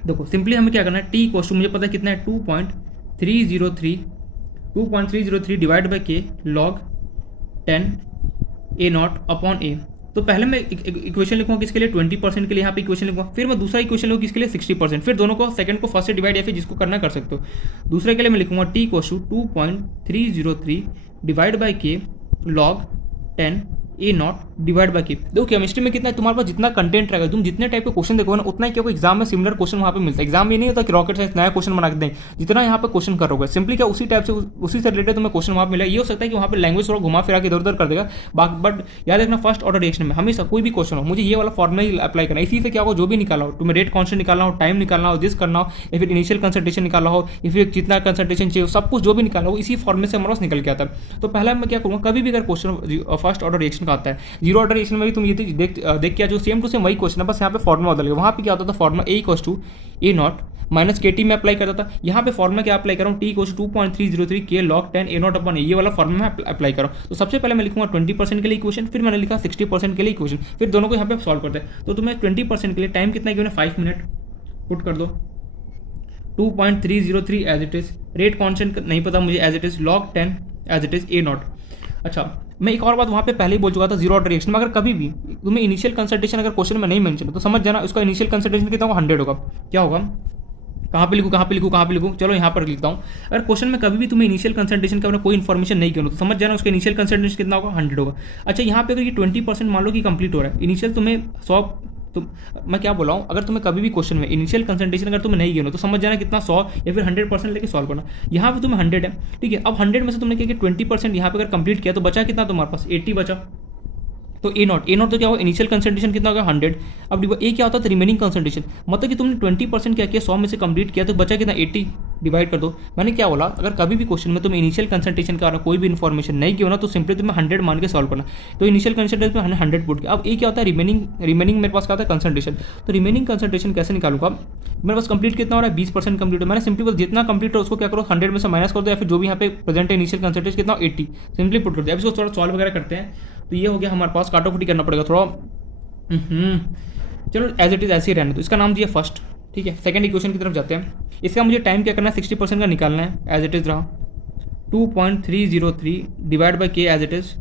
देखो सिंपली हमें क्या करना है, टी इक्वल टू मुझे पता है कितना है 2.303 divide by K log 10 A0 upon ए। तो पहले मैं इक्वेशन लिखूंगा किसके लिए 20% के लिए, यहाँ पे इक्वेशन लिखूंगा, फिर मैं दूसरा इक्वेशन लिखूंगा किसके लिए 60%, फिर दोनों को सेकंड को फर्स्ट से डिवाइड या फिर जिसको करना कर सकते हो। दूसरे के लिए मैं लिखूंगा T equal to 2.303 divide by K log 10 A0 divide by K. देखो केमिस्ट्री में कितना है, तुम्हारे पास जितना कंटेंट रहेगा, तुम जितने टाइप के क्वेश्चन देखोगे ना उतना ही क्या एग्जाम में सिमिलर क्वेश्चन वहाँ पे मिलता है। एग्जाम ये नहीं होता कि रॉकेट साइंस नया क्वेश्चन बना के दें, जितना यहाँ पे क्वेश्चन करोगे सिंपली क्या उसी टाइप से उसी से रिलेटेड तुम्हें क्वेश्चन वहाँ पे मिलेगा। ये हो सकता है कि वहाँ पे लैंग्वेज थोड़ा घुमा फिरा के इधर उधर कर देगा, बट याद रखना फर्स्ट ऑर्डर रिएक्शन में हमेशा कोई भी क्वेश्चन हो मुझे ये वाला फॉर्मुला ही अप्लाई करना है। इसी से क्या हो, जो भी निकाला हो, तुम्हें रेट कॉन्स्टेंट निकालना हो, टाइम निकालना हो, दिस करना हो, या फिर इनिशियल कंसंट्रेशन निकालना हो, या फिर कितना कंसंट्रेशन चाहिए, सब कुछ जो भी निकाला हो इसी फॉर्म में से हमारा निकल के आता है। तो पहला मैं क्या करूँगा, कभी भी अगर क्वेश्चन फर्स्ट ऑर्डर रिएक्शन का आता है, जीरो ऑर्डर रिएक्शन में भी तुम ये देख किया जो सेम टू सेम वही क्वेश्चन है, बस यहाँ पे फॉर्मुला बदल गया। वहाँ पे क्या होता था, formula A equals to A0 minus KT में अप्लाई करता था, यहाँ पे फॉर्मुला क्या अप्लाई कर रहा हूँ, T इक्वल्स 2.303 के लॉग 10 A0 अपॉन ये वाला फॉर्मुला मैं अप्लाई कर रहा हूँ। तो सबसे पहले मैं लिखूंगा 20% के लिए इक्वेशन, फिर मैंने लिखा 60% के लिए इक्वेशन, फिर दोनों को यहाँ पे सॉल्व करते हैं। तो तुम्हें 20% के लिए टाइम कितना गिवन है 5 मिनट, पुट कर दो 2.303 as it is, rate constant नहीं पता मुझे as it is, log 10 as it is A naught. अच्छा, मैं एक और बात वहाँ पे पहले ही बोल चुका था, जीरो ऑर्डर रिएक्शन में अगर कभी भी तुम्हें इनिशियल कंसंट्रेशन अगर क्वेश्चन में नहीं मेंशन तो समझ जाना उसका इनिशियल कंसंट्रेशन कितना होगा, 100 होगा। क्या होगा, कहाँ पे लिखूँ कहाँ पे लिखूँ कहाँ पे लिखूँ, चलो यहाँ पर लिखता हूँ। अगर क्वेश्चन में कभी भी तुम्हें इनिशियल कंसंट्रेशन का कोई इन्फॉर्मेशन नहीं किया तो समझ जाना उसका इनिशियल कंसंट्रेशन कितना होगा, 100 होगा। अच्छा, यहाँ पे अगर ये 20% मान लो कि कंप्लीट हो रहा है, इनिशियल तुम्हें 100, तो मैं क्या बोल रहा हूँ, अगर तुम्हें कभी भी क्वेश्चन में इनिशियल कंसंट्रेशन अगर तुम्हें नहीं गिनो तो समझ जाना कितना 100 या फिर 100% लेके सॉल्व करना। यहाँ पे तुम्हें 100 है, ठीक है। अब 100 में से तुमने क्या किया, 20% यहाँ पे अगर कंप्लीट किया तो बचा कितना तुम्हारे पास, 80 बचा। तो ए नॉट तो क्या होगा, इनिशियल कंसंट्रेशन कितना होगा, 100। अब ए क्या होता है, रिमेनिंग कंसंट्रेशन, मतलब कि तुमने 20% क्या किया, 100 में से कंप्लीट किया तो बचा कितना, 80 डिवाइड कर दो। मैंने क्या बोला, अगर कभी भी क्वेश्चन में तुम्हें इनिशियल कंसंट्रेशन का कोई भी इन्फॉर्मेशन नहीं किया ना तो सिंपली तुम्हें 100 मान के सॉल्व करना। तो इनिशियल कंसंट्रेशन में 100 पुट किया। अब ए क्या होता है, रिमेनिंग मेरे पास क्या होता है, कंसंट्रेशन। तो रिमेनिंग कंसंट्रेशन कैसे निकालूंगा, मेरे पास कंप्लीट कितना हो रहा है, 20% कंप्लीट हो। मैंने सिंपली बस जितना कंप्लीट हो उसको क्या करो, 100 में से माइनस कर दो, या फिर जो भी यहाँ पे प्रेजेंट है इनिशियल कंसंट्रेशन कितना, 80 सिंपली पुट कर दिया। अब इसको थोड़ा सॉल्व वगैरह करते हैं। तो ये हो गया हमारे पास, काटोफुटी करना पड़ेगा थोड़ा। चलो एज इट इज़ ऐसे ही रहने दो, इसका नाम दिया फर्स्ट, ठीक है। सेकंड इक्वेशन की तरफ जाते हैं। इसका मुझे टाइम क्या करना है, 60% का निकालना है, एज इट इज़ रहा 2.303 divide by K as it is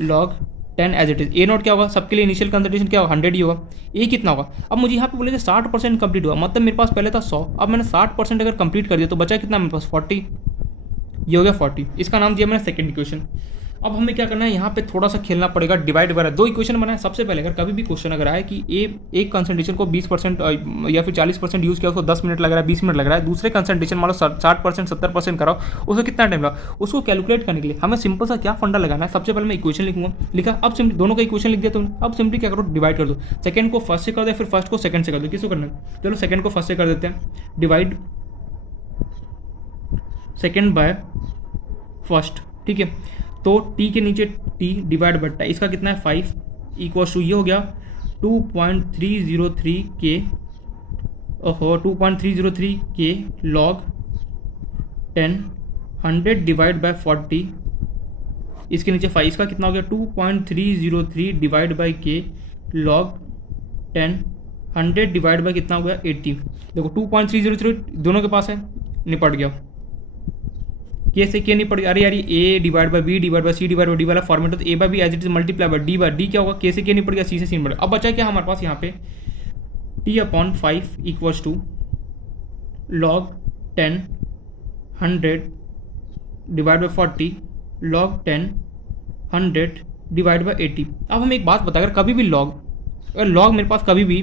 log 10 as it is. A naught क्या होगा, सबके लिए इनिशियल कंसंट्रेशन क्या होगा, 100 ही होगा। ए कितना होगा, अब मुझे यहाँ पे बोले थे 60% कंप्लीट हुआ, मतलब मेरे पास पहले था 100, अब मैंने 60% अगर कंप्लीट कर दिया तो बचा कितना मेरे पास, 40। ये हो गया 40, इसका नाम दिया मैंने सेकंड इक्वेशन। अब हमें क्या करना है, यहाँ पे थोड़ा सा खेलना पड़ेगा, डिवाइड वगैरह। दो इक्वेशन बनाए। सबसे पहले अगर कभी भी क्वेश्चन अगर आए कि एक कंसंट्रेशन को 20% या फिर 40% यूज़ किया, उसको 10 मिनट लग रहा है, 20 मिनट लग रहा है, दूसरे कंसंट्रेशन मान लो 60% 70% कराओ, उसको कितना टाइम लगा, उसको कैलकुलेट करने के लिए हमें सिंपल सा क्या फंडा लगाना है। सबसे पहले मैं इक्वेशन लिखूंगा, लिखा, अब सिंपली दोनों का इक्वेशन लिख दिया तुमने। अब सिंपली क्या करो, डिवाइड कर दो। सेकंड को फर्स्ट से कर दो, फिर फर्स्ट को सेकंड से कर दो, किसको करना है, चलो सेकंड को फर्स्ट से कर देते हैं, डिवाइड सेकंड बाय फर्स्ट, ठीक है। तो टी के नीचे टी डिवाइड बट्टा, इसका कितना है 5 इक्वल टू, ये हो गया 2.303 के, ओहो 2.303 के लॉग 10 100 डिवाइड बाय 40, इसके नीचे 5, इसका कितना हो गया 2.303 divide by K log 10 100 divide by कितना हो गया 80। देखो 2.303 दोनों के पास है, निपट गया। के से के निपट गया, अरे यार ये a divide by b divide by c divide by d वाला फॉर्मेट, तो a by b as it is multiply by d क्या होगा, के से के निपट गया, सी से सी निपट गया। अब बचा क्या हमारे पास यहाँ पे, t/5 equals to log 10 100 divide by 40 log 10 100 divide by 80। अब हम एक बात बता, अगर कभी भी अगर लॉग मेरे पास कभी भी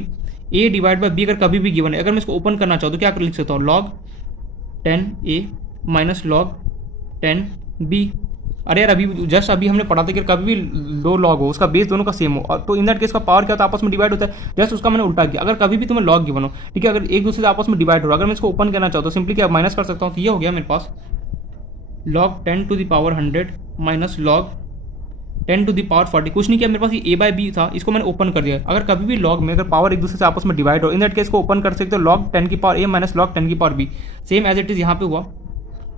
a डिवाइड बाई बी अगर कभी भी गिवन है, अगर मैं इसको ओपन करना चाहूँ तो क्या लिख सकता हूँ, log 10a minus log 10b। अरे यार अभी हमने पढ़ा था कि कभी भी दो लॉग हो उसका बेस दोनों का सेम हो, तो इन दैट केस का पावर क्या होता है, आपस में डिवाइड होता है। जस्ट उसका मैंने उल्टा किया, अगर कभी भी तुम्हें लॉग गिवन हो, ठीक है, अगर एक दूसरे से आपस में डिवाइड हो रहा है, अगर मैं इसको ओपन करना चाहता हूँ तो सिंपली क्या माइनस कर सकता हूँ। तो ये हो गया मेरे पास log 10 to the power 100 minus log 10 to the power 40। कुछ नहीं किया, मेरे पास ये ए बाई बी था, इसको मैंने ओपन कर दिया। अगर कभी भी लॉग में अगर पावर एक दूसरे से आपस में डिवाइड हो, इन दैट केस को ओपन कर सकते हो, लॉग 10 की पावर ए माइनस लॉग 10 की power B, same as it is यहाँ पे हुआ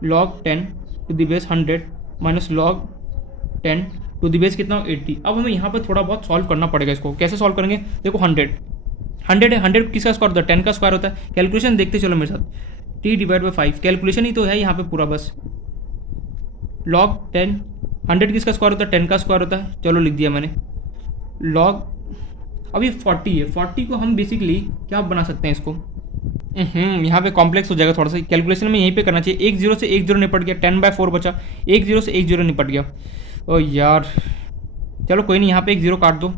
log 10 to the base 100 minus log 10 to the base कितना 80। अब हमें यहाँ पे थोड़ा बहुत सॉल्व करना पड़ेगा। इसको कैसे सॉल्व करेंगे, देखो 100 है, 100 किसका स्क्वायर होता है, 10 का स्क्वायर होता है। कैलकुलेशन देखते चलो मेरे साथ, t डिवाइड बाई 5 कैलकुलेशन ही तो है यहाँ पे पूरा, बस लॉग 10 100 किसका स्क्वायर होता है, 10 का स्क्वायर होता है, चलो लिख दिया मैंने लॉग। अब ये 40 है, 40 को हम बेसिकली क्या बना सकते हैं इसको, यहाँ पे कॉम्प्लेक्स हो जाएगा थोड़ा सा, कैलकुलेशन में यहीं पे करना चाहिए। 1 0 से 1 0 निपट गया, 10/4 बचा, 1 0 से 1 0 निपट गया। ओ यार चलो कोई नहीं, यहाँ पे 1 0 काट दो,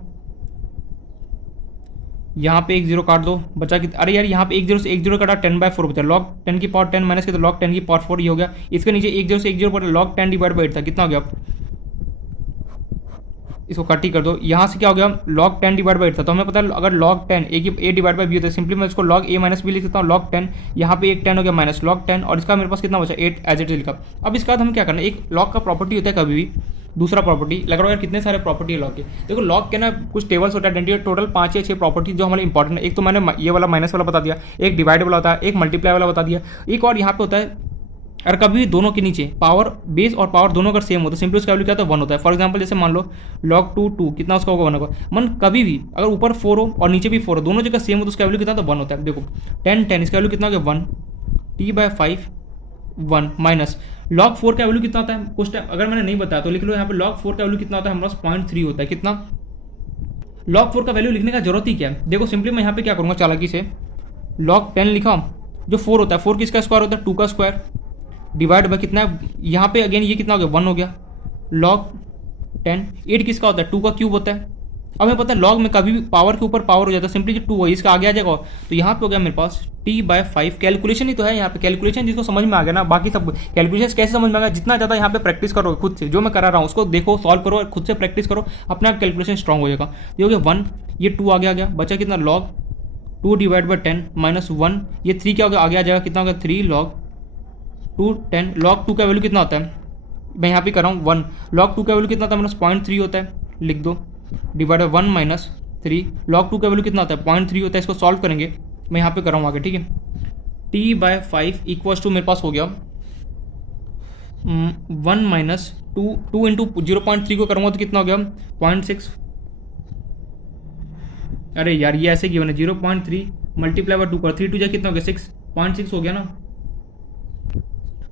यहाँ पे 1 0 काट दो, बचा कि अरे यार यहाँ पे 1 0 से 1 0 काटा, 10/4 बचा, लॉग 10 की पावर 10 माइनस के तो लॉग 10 की पावर 4 ये हो गया। इसके नीचे 1 0 से 1 0 पर लॉग 10 डिवाइड बाई 8 था, कितना हो गया, इसको कट ही कर दो। यहाँ से क्या हो गया, लॉग 10 डिवाइड बाई 8 था, तो हमें पता है अगर log 10 A divide by B होता है, सिंपली मैं इसको लॉग ए माइनस बी लिख सकता हूँ, लॉग 10 यहाँ पे एक 10 हो गया माइनस लॉग 10, और इसका मेरे पास कितना बचा 8 एज इट इज लिखा। अब इसके बाद हमें क्या करना है, एक लॉग का प्रॉपर्टी होता है कभी भी, दूसरा प्रॉपर्टी लग रहा है यार कितने सारे प्रॉपर्टी है लॉग के। देखो लॉग के ना कुछ टेबल्स होता है, टोटल 5 या 6 प्रॉपर्टी जो हमारे इंपॉर्टेंट है। एक तो मैंने ये वाला माइनस वाला बता दिया, एक डिवाइड वाला होता है, एक मल्टीप्लाई वाला बता दिया, एक और यहाँ पे होता है अगर कभी भी दोनों के नीचे पावर बेस और पावर दोनों अगर सेम हो तो सिंपली उसका वैल्यू क्या होता है 1 होता है। फॉर एग्जांपल जैसे मान लो log 2 कितना उसका होगा 1 होगा। मन कभी भी अगर ऊपर 4 हो और नीचे भी 4 हो, दोनों जगह सेम हो तो उसका वैल्यू कितना तो 1 होता है। देखो 10 10 इसका वैल्यू कितना हो गया 1, t/5 1 माइनस log 4 का वैल्यू कितना होता है कुछ टाइम अगर मैंने नहीं बताया तो लिख लो यहाँ पे log 4 का वैल्यू कितना होता है हमारे पास 0.3 होता है। कितना log 4 का वैल्यू लिखने का जरूरत ही क्या है? देखो सिंपली मैं यहाँ पे क्या करूँगा चालाकी से log 10 लिखा, जो 4 होता है 4 किसका स्क्वायर होता है 2 का स्क्वायर डिवाइड बाय कितना है यहाँ पे अगेन ये कितना हो गया 1 हो गया log 10 8 किसका होता है 2 का क्यूब होता है। अब हमें पता है लॉग में कभी भी पावर के ऊपर पावर हो जाता है, सिंपली जो 2 है इसका आगे आ जाएगा तो यहाँ पे हो गया मेरे पास t/5 कैलकुलेशन ही तो है यहाँ पे कैलकुलेशन जिसको समझ में आ गया ना, बाकी सब कैलकुलेशन कैसे समझ में आ गया जितना ज़्यादा यहाँ पे प्रैक्टिस करो खुद से जो मैं करा रहा हूँ उसको देखो सॉल्व करो और खुद से प्रैक्टिस करो अपना कैलकुलेशन स्ट्रॉन्ग हो जाएगा। ये हो गया 1 ये 2 आगे आ गया बचा कितना log 2 डिवाइड बाई 10 माइनस 1 ये 3 क्या हो गया आगे आ जाएगा कितना हो गया 3 log 2 10 log 2 का वैल्यू कितना होता है मैं यहाँ पे कर रहा हूँ 1 log 2 का वैल्यू कितना होता है माइनस 0.3 होता है लिख दो डिवाइड बाई 1 माइनस 3 log 2 का वैल्यू कितना होता है 0.3 होता है। इसको सॉल्व करेंगे मैं यहाँ पे कर रहा हूँ आगे ठीक है t/5 इक्वल्स टू मेरे पास हो गया 1 माइनस 2 इंटू 0.3 को करूँगा तो कितना हो गया 0.6 अरे यार ये ऐसे गिवन है 0.3 मल्टीप्लाई बाय 2 कर 3 2 जा कितना हो गया 6.6 हो गया ना।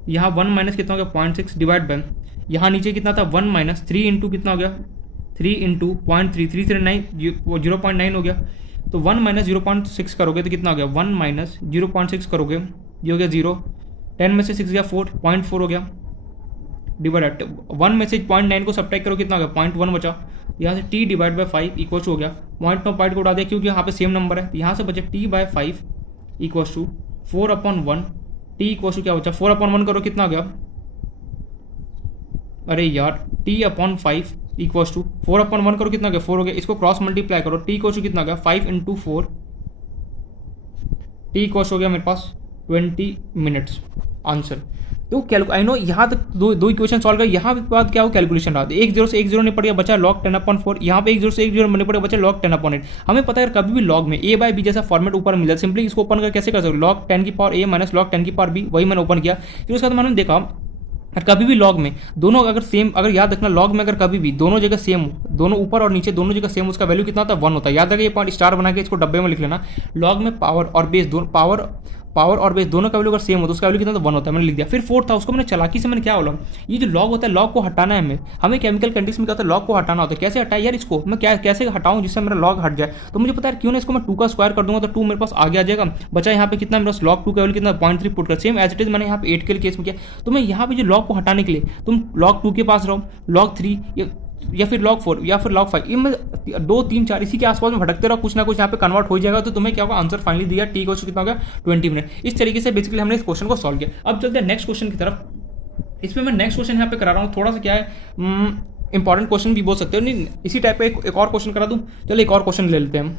यहाँ 1 माइनस कितना हो गया 0.6 डिवाइड बाय यहाँ नीचे कितना था 1 माइनस 3 इंटू कितना हो गया 3 इंटू 0.3 3 3 9 0.9 हो गया तो 1 माइनस 0.6 करोगे तो कितना हो गया 1 माइनस 0.6 करोगे ये हो गया 0 10 में से 6 गया 4.4 हो गया डिवाइड 1 में से 0.9 को सब्ट्रैक्ट करो कितना हो गया 0.1 बचा यहाँ से t डिवाइड बाई 5 इक्वल्स हो गया पॉइंट को उड़ा दिया क्योंकि यहाँ पे सेम नंबर है तो यहाँ से बचा t/5 equals to 4/1 t equals to क्या बचा 4/1 करो कितना हो गया अरे यार t/5 इक्वल्स टू 4/1 करो कितना हो गया 4 हो गया इसको क्रॉस मल्टीप्लाई करो t इक्वल्स टू कितना हो गया 5 इंटू 4 t इक्वल्स हो गया मेरे पास 20 मिनट्स आंसर। तो आई नो यहाँ तक दो इक्वेशन सॉल्व कर यहाँ के बाद क्या हो कैलकुलेशन रहा था 1 0 से 1 0 नहीं पड़ गया बचा log 10/4 यहाँ पे 1 0 से 1 0 नहीं पड़ गया बचा log 10/8। हमें पता है कभी भी लॉग में a बाय बी जैसा फॉर्मेट ऊपर मिल जाए सिंपली इसको ओपन कर कैसे कर सकते log 10 की पावर a माइनस log 10 की पावर b वही मैंने ओपन किया फिर उसके बाद मैंने देखा और कभी भी लॉग में दोनों अगर सेम अगर याद रखना लॉग में अगर कभी भी दोनों जगह सेम हो दोनों ऊपर और नीचे दोनों जगह सेम उसका वैल्यू कितना होता है 1 होता है। याद रखिए ये पॉइंट स्टार बना के इसको डब्बे में लिख लेना लॉग में पावर और बेस दोनों पावर और बेस दोनों का वैल्यू अगर सेम हो तो उसका वैल्यू कितना तो 1 होता है मैंने लिख दिया। फिर 4 था उसको मैंने चालाकी से मैंने क्या बोला ये जो लॉग होता है लॉग को हटाना है हमें केमिकल कंडीशन में क्या होता है लॉग को हटाना होता है कैसे हटाए यार इसको मैं कैसे हटाऊं जिससे मेरा लॉग हट जाए तो मुझे पता है क्यों ना इसको मैं 2 का स्क्वायर कर दूंगा तो 2 मेरे पास आगे आ जाएगा बचा यहाँ पे कितना मेरे पास log 2 का वैल्यू कितना 0.3 पुट कर सेम एज इट इज मैंने यहाँ पे 8 के केस में किया तो मैं यहाँ पे जो लॉग को हटाने के लिए तुम log 2 के पास रहो log 3 या फिर log 4 या फिर log 5 ये मैं 2 3 4 इसी के आसपास में भटकते रहो कुछ ना कुछ यहाँ पे कन्वर्ट हो जाएगा तो तुम्हें क्या होगा आंसर फाइनली दिया t को कितना होगा 20 मिनट। इस तरीके से बेसिकली हमने इस क्वेश्चन को सॉल्व किया। अब चलते हैं नेक्स्ट क्वेश्चन की तरफ। इसमें मैं नेक्स्ट क्वेश्चन यहाँ पे करा रहा हूँ थोड़ा सा क्या है इंपॉर्टेंट क्वेश्चन भी बोल सकते हो नहीं इसी टाइप का एक और क्वेश्चन करा दूँ। चलो एक और क्वेश्चन ले लेते हैं हम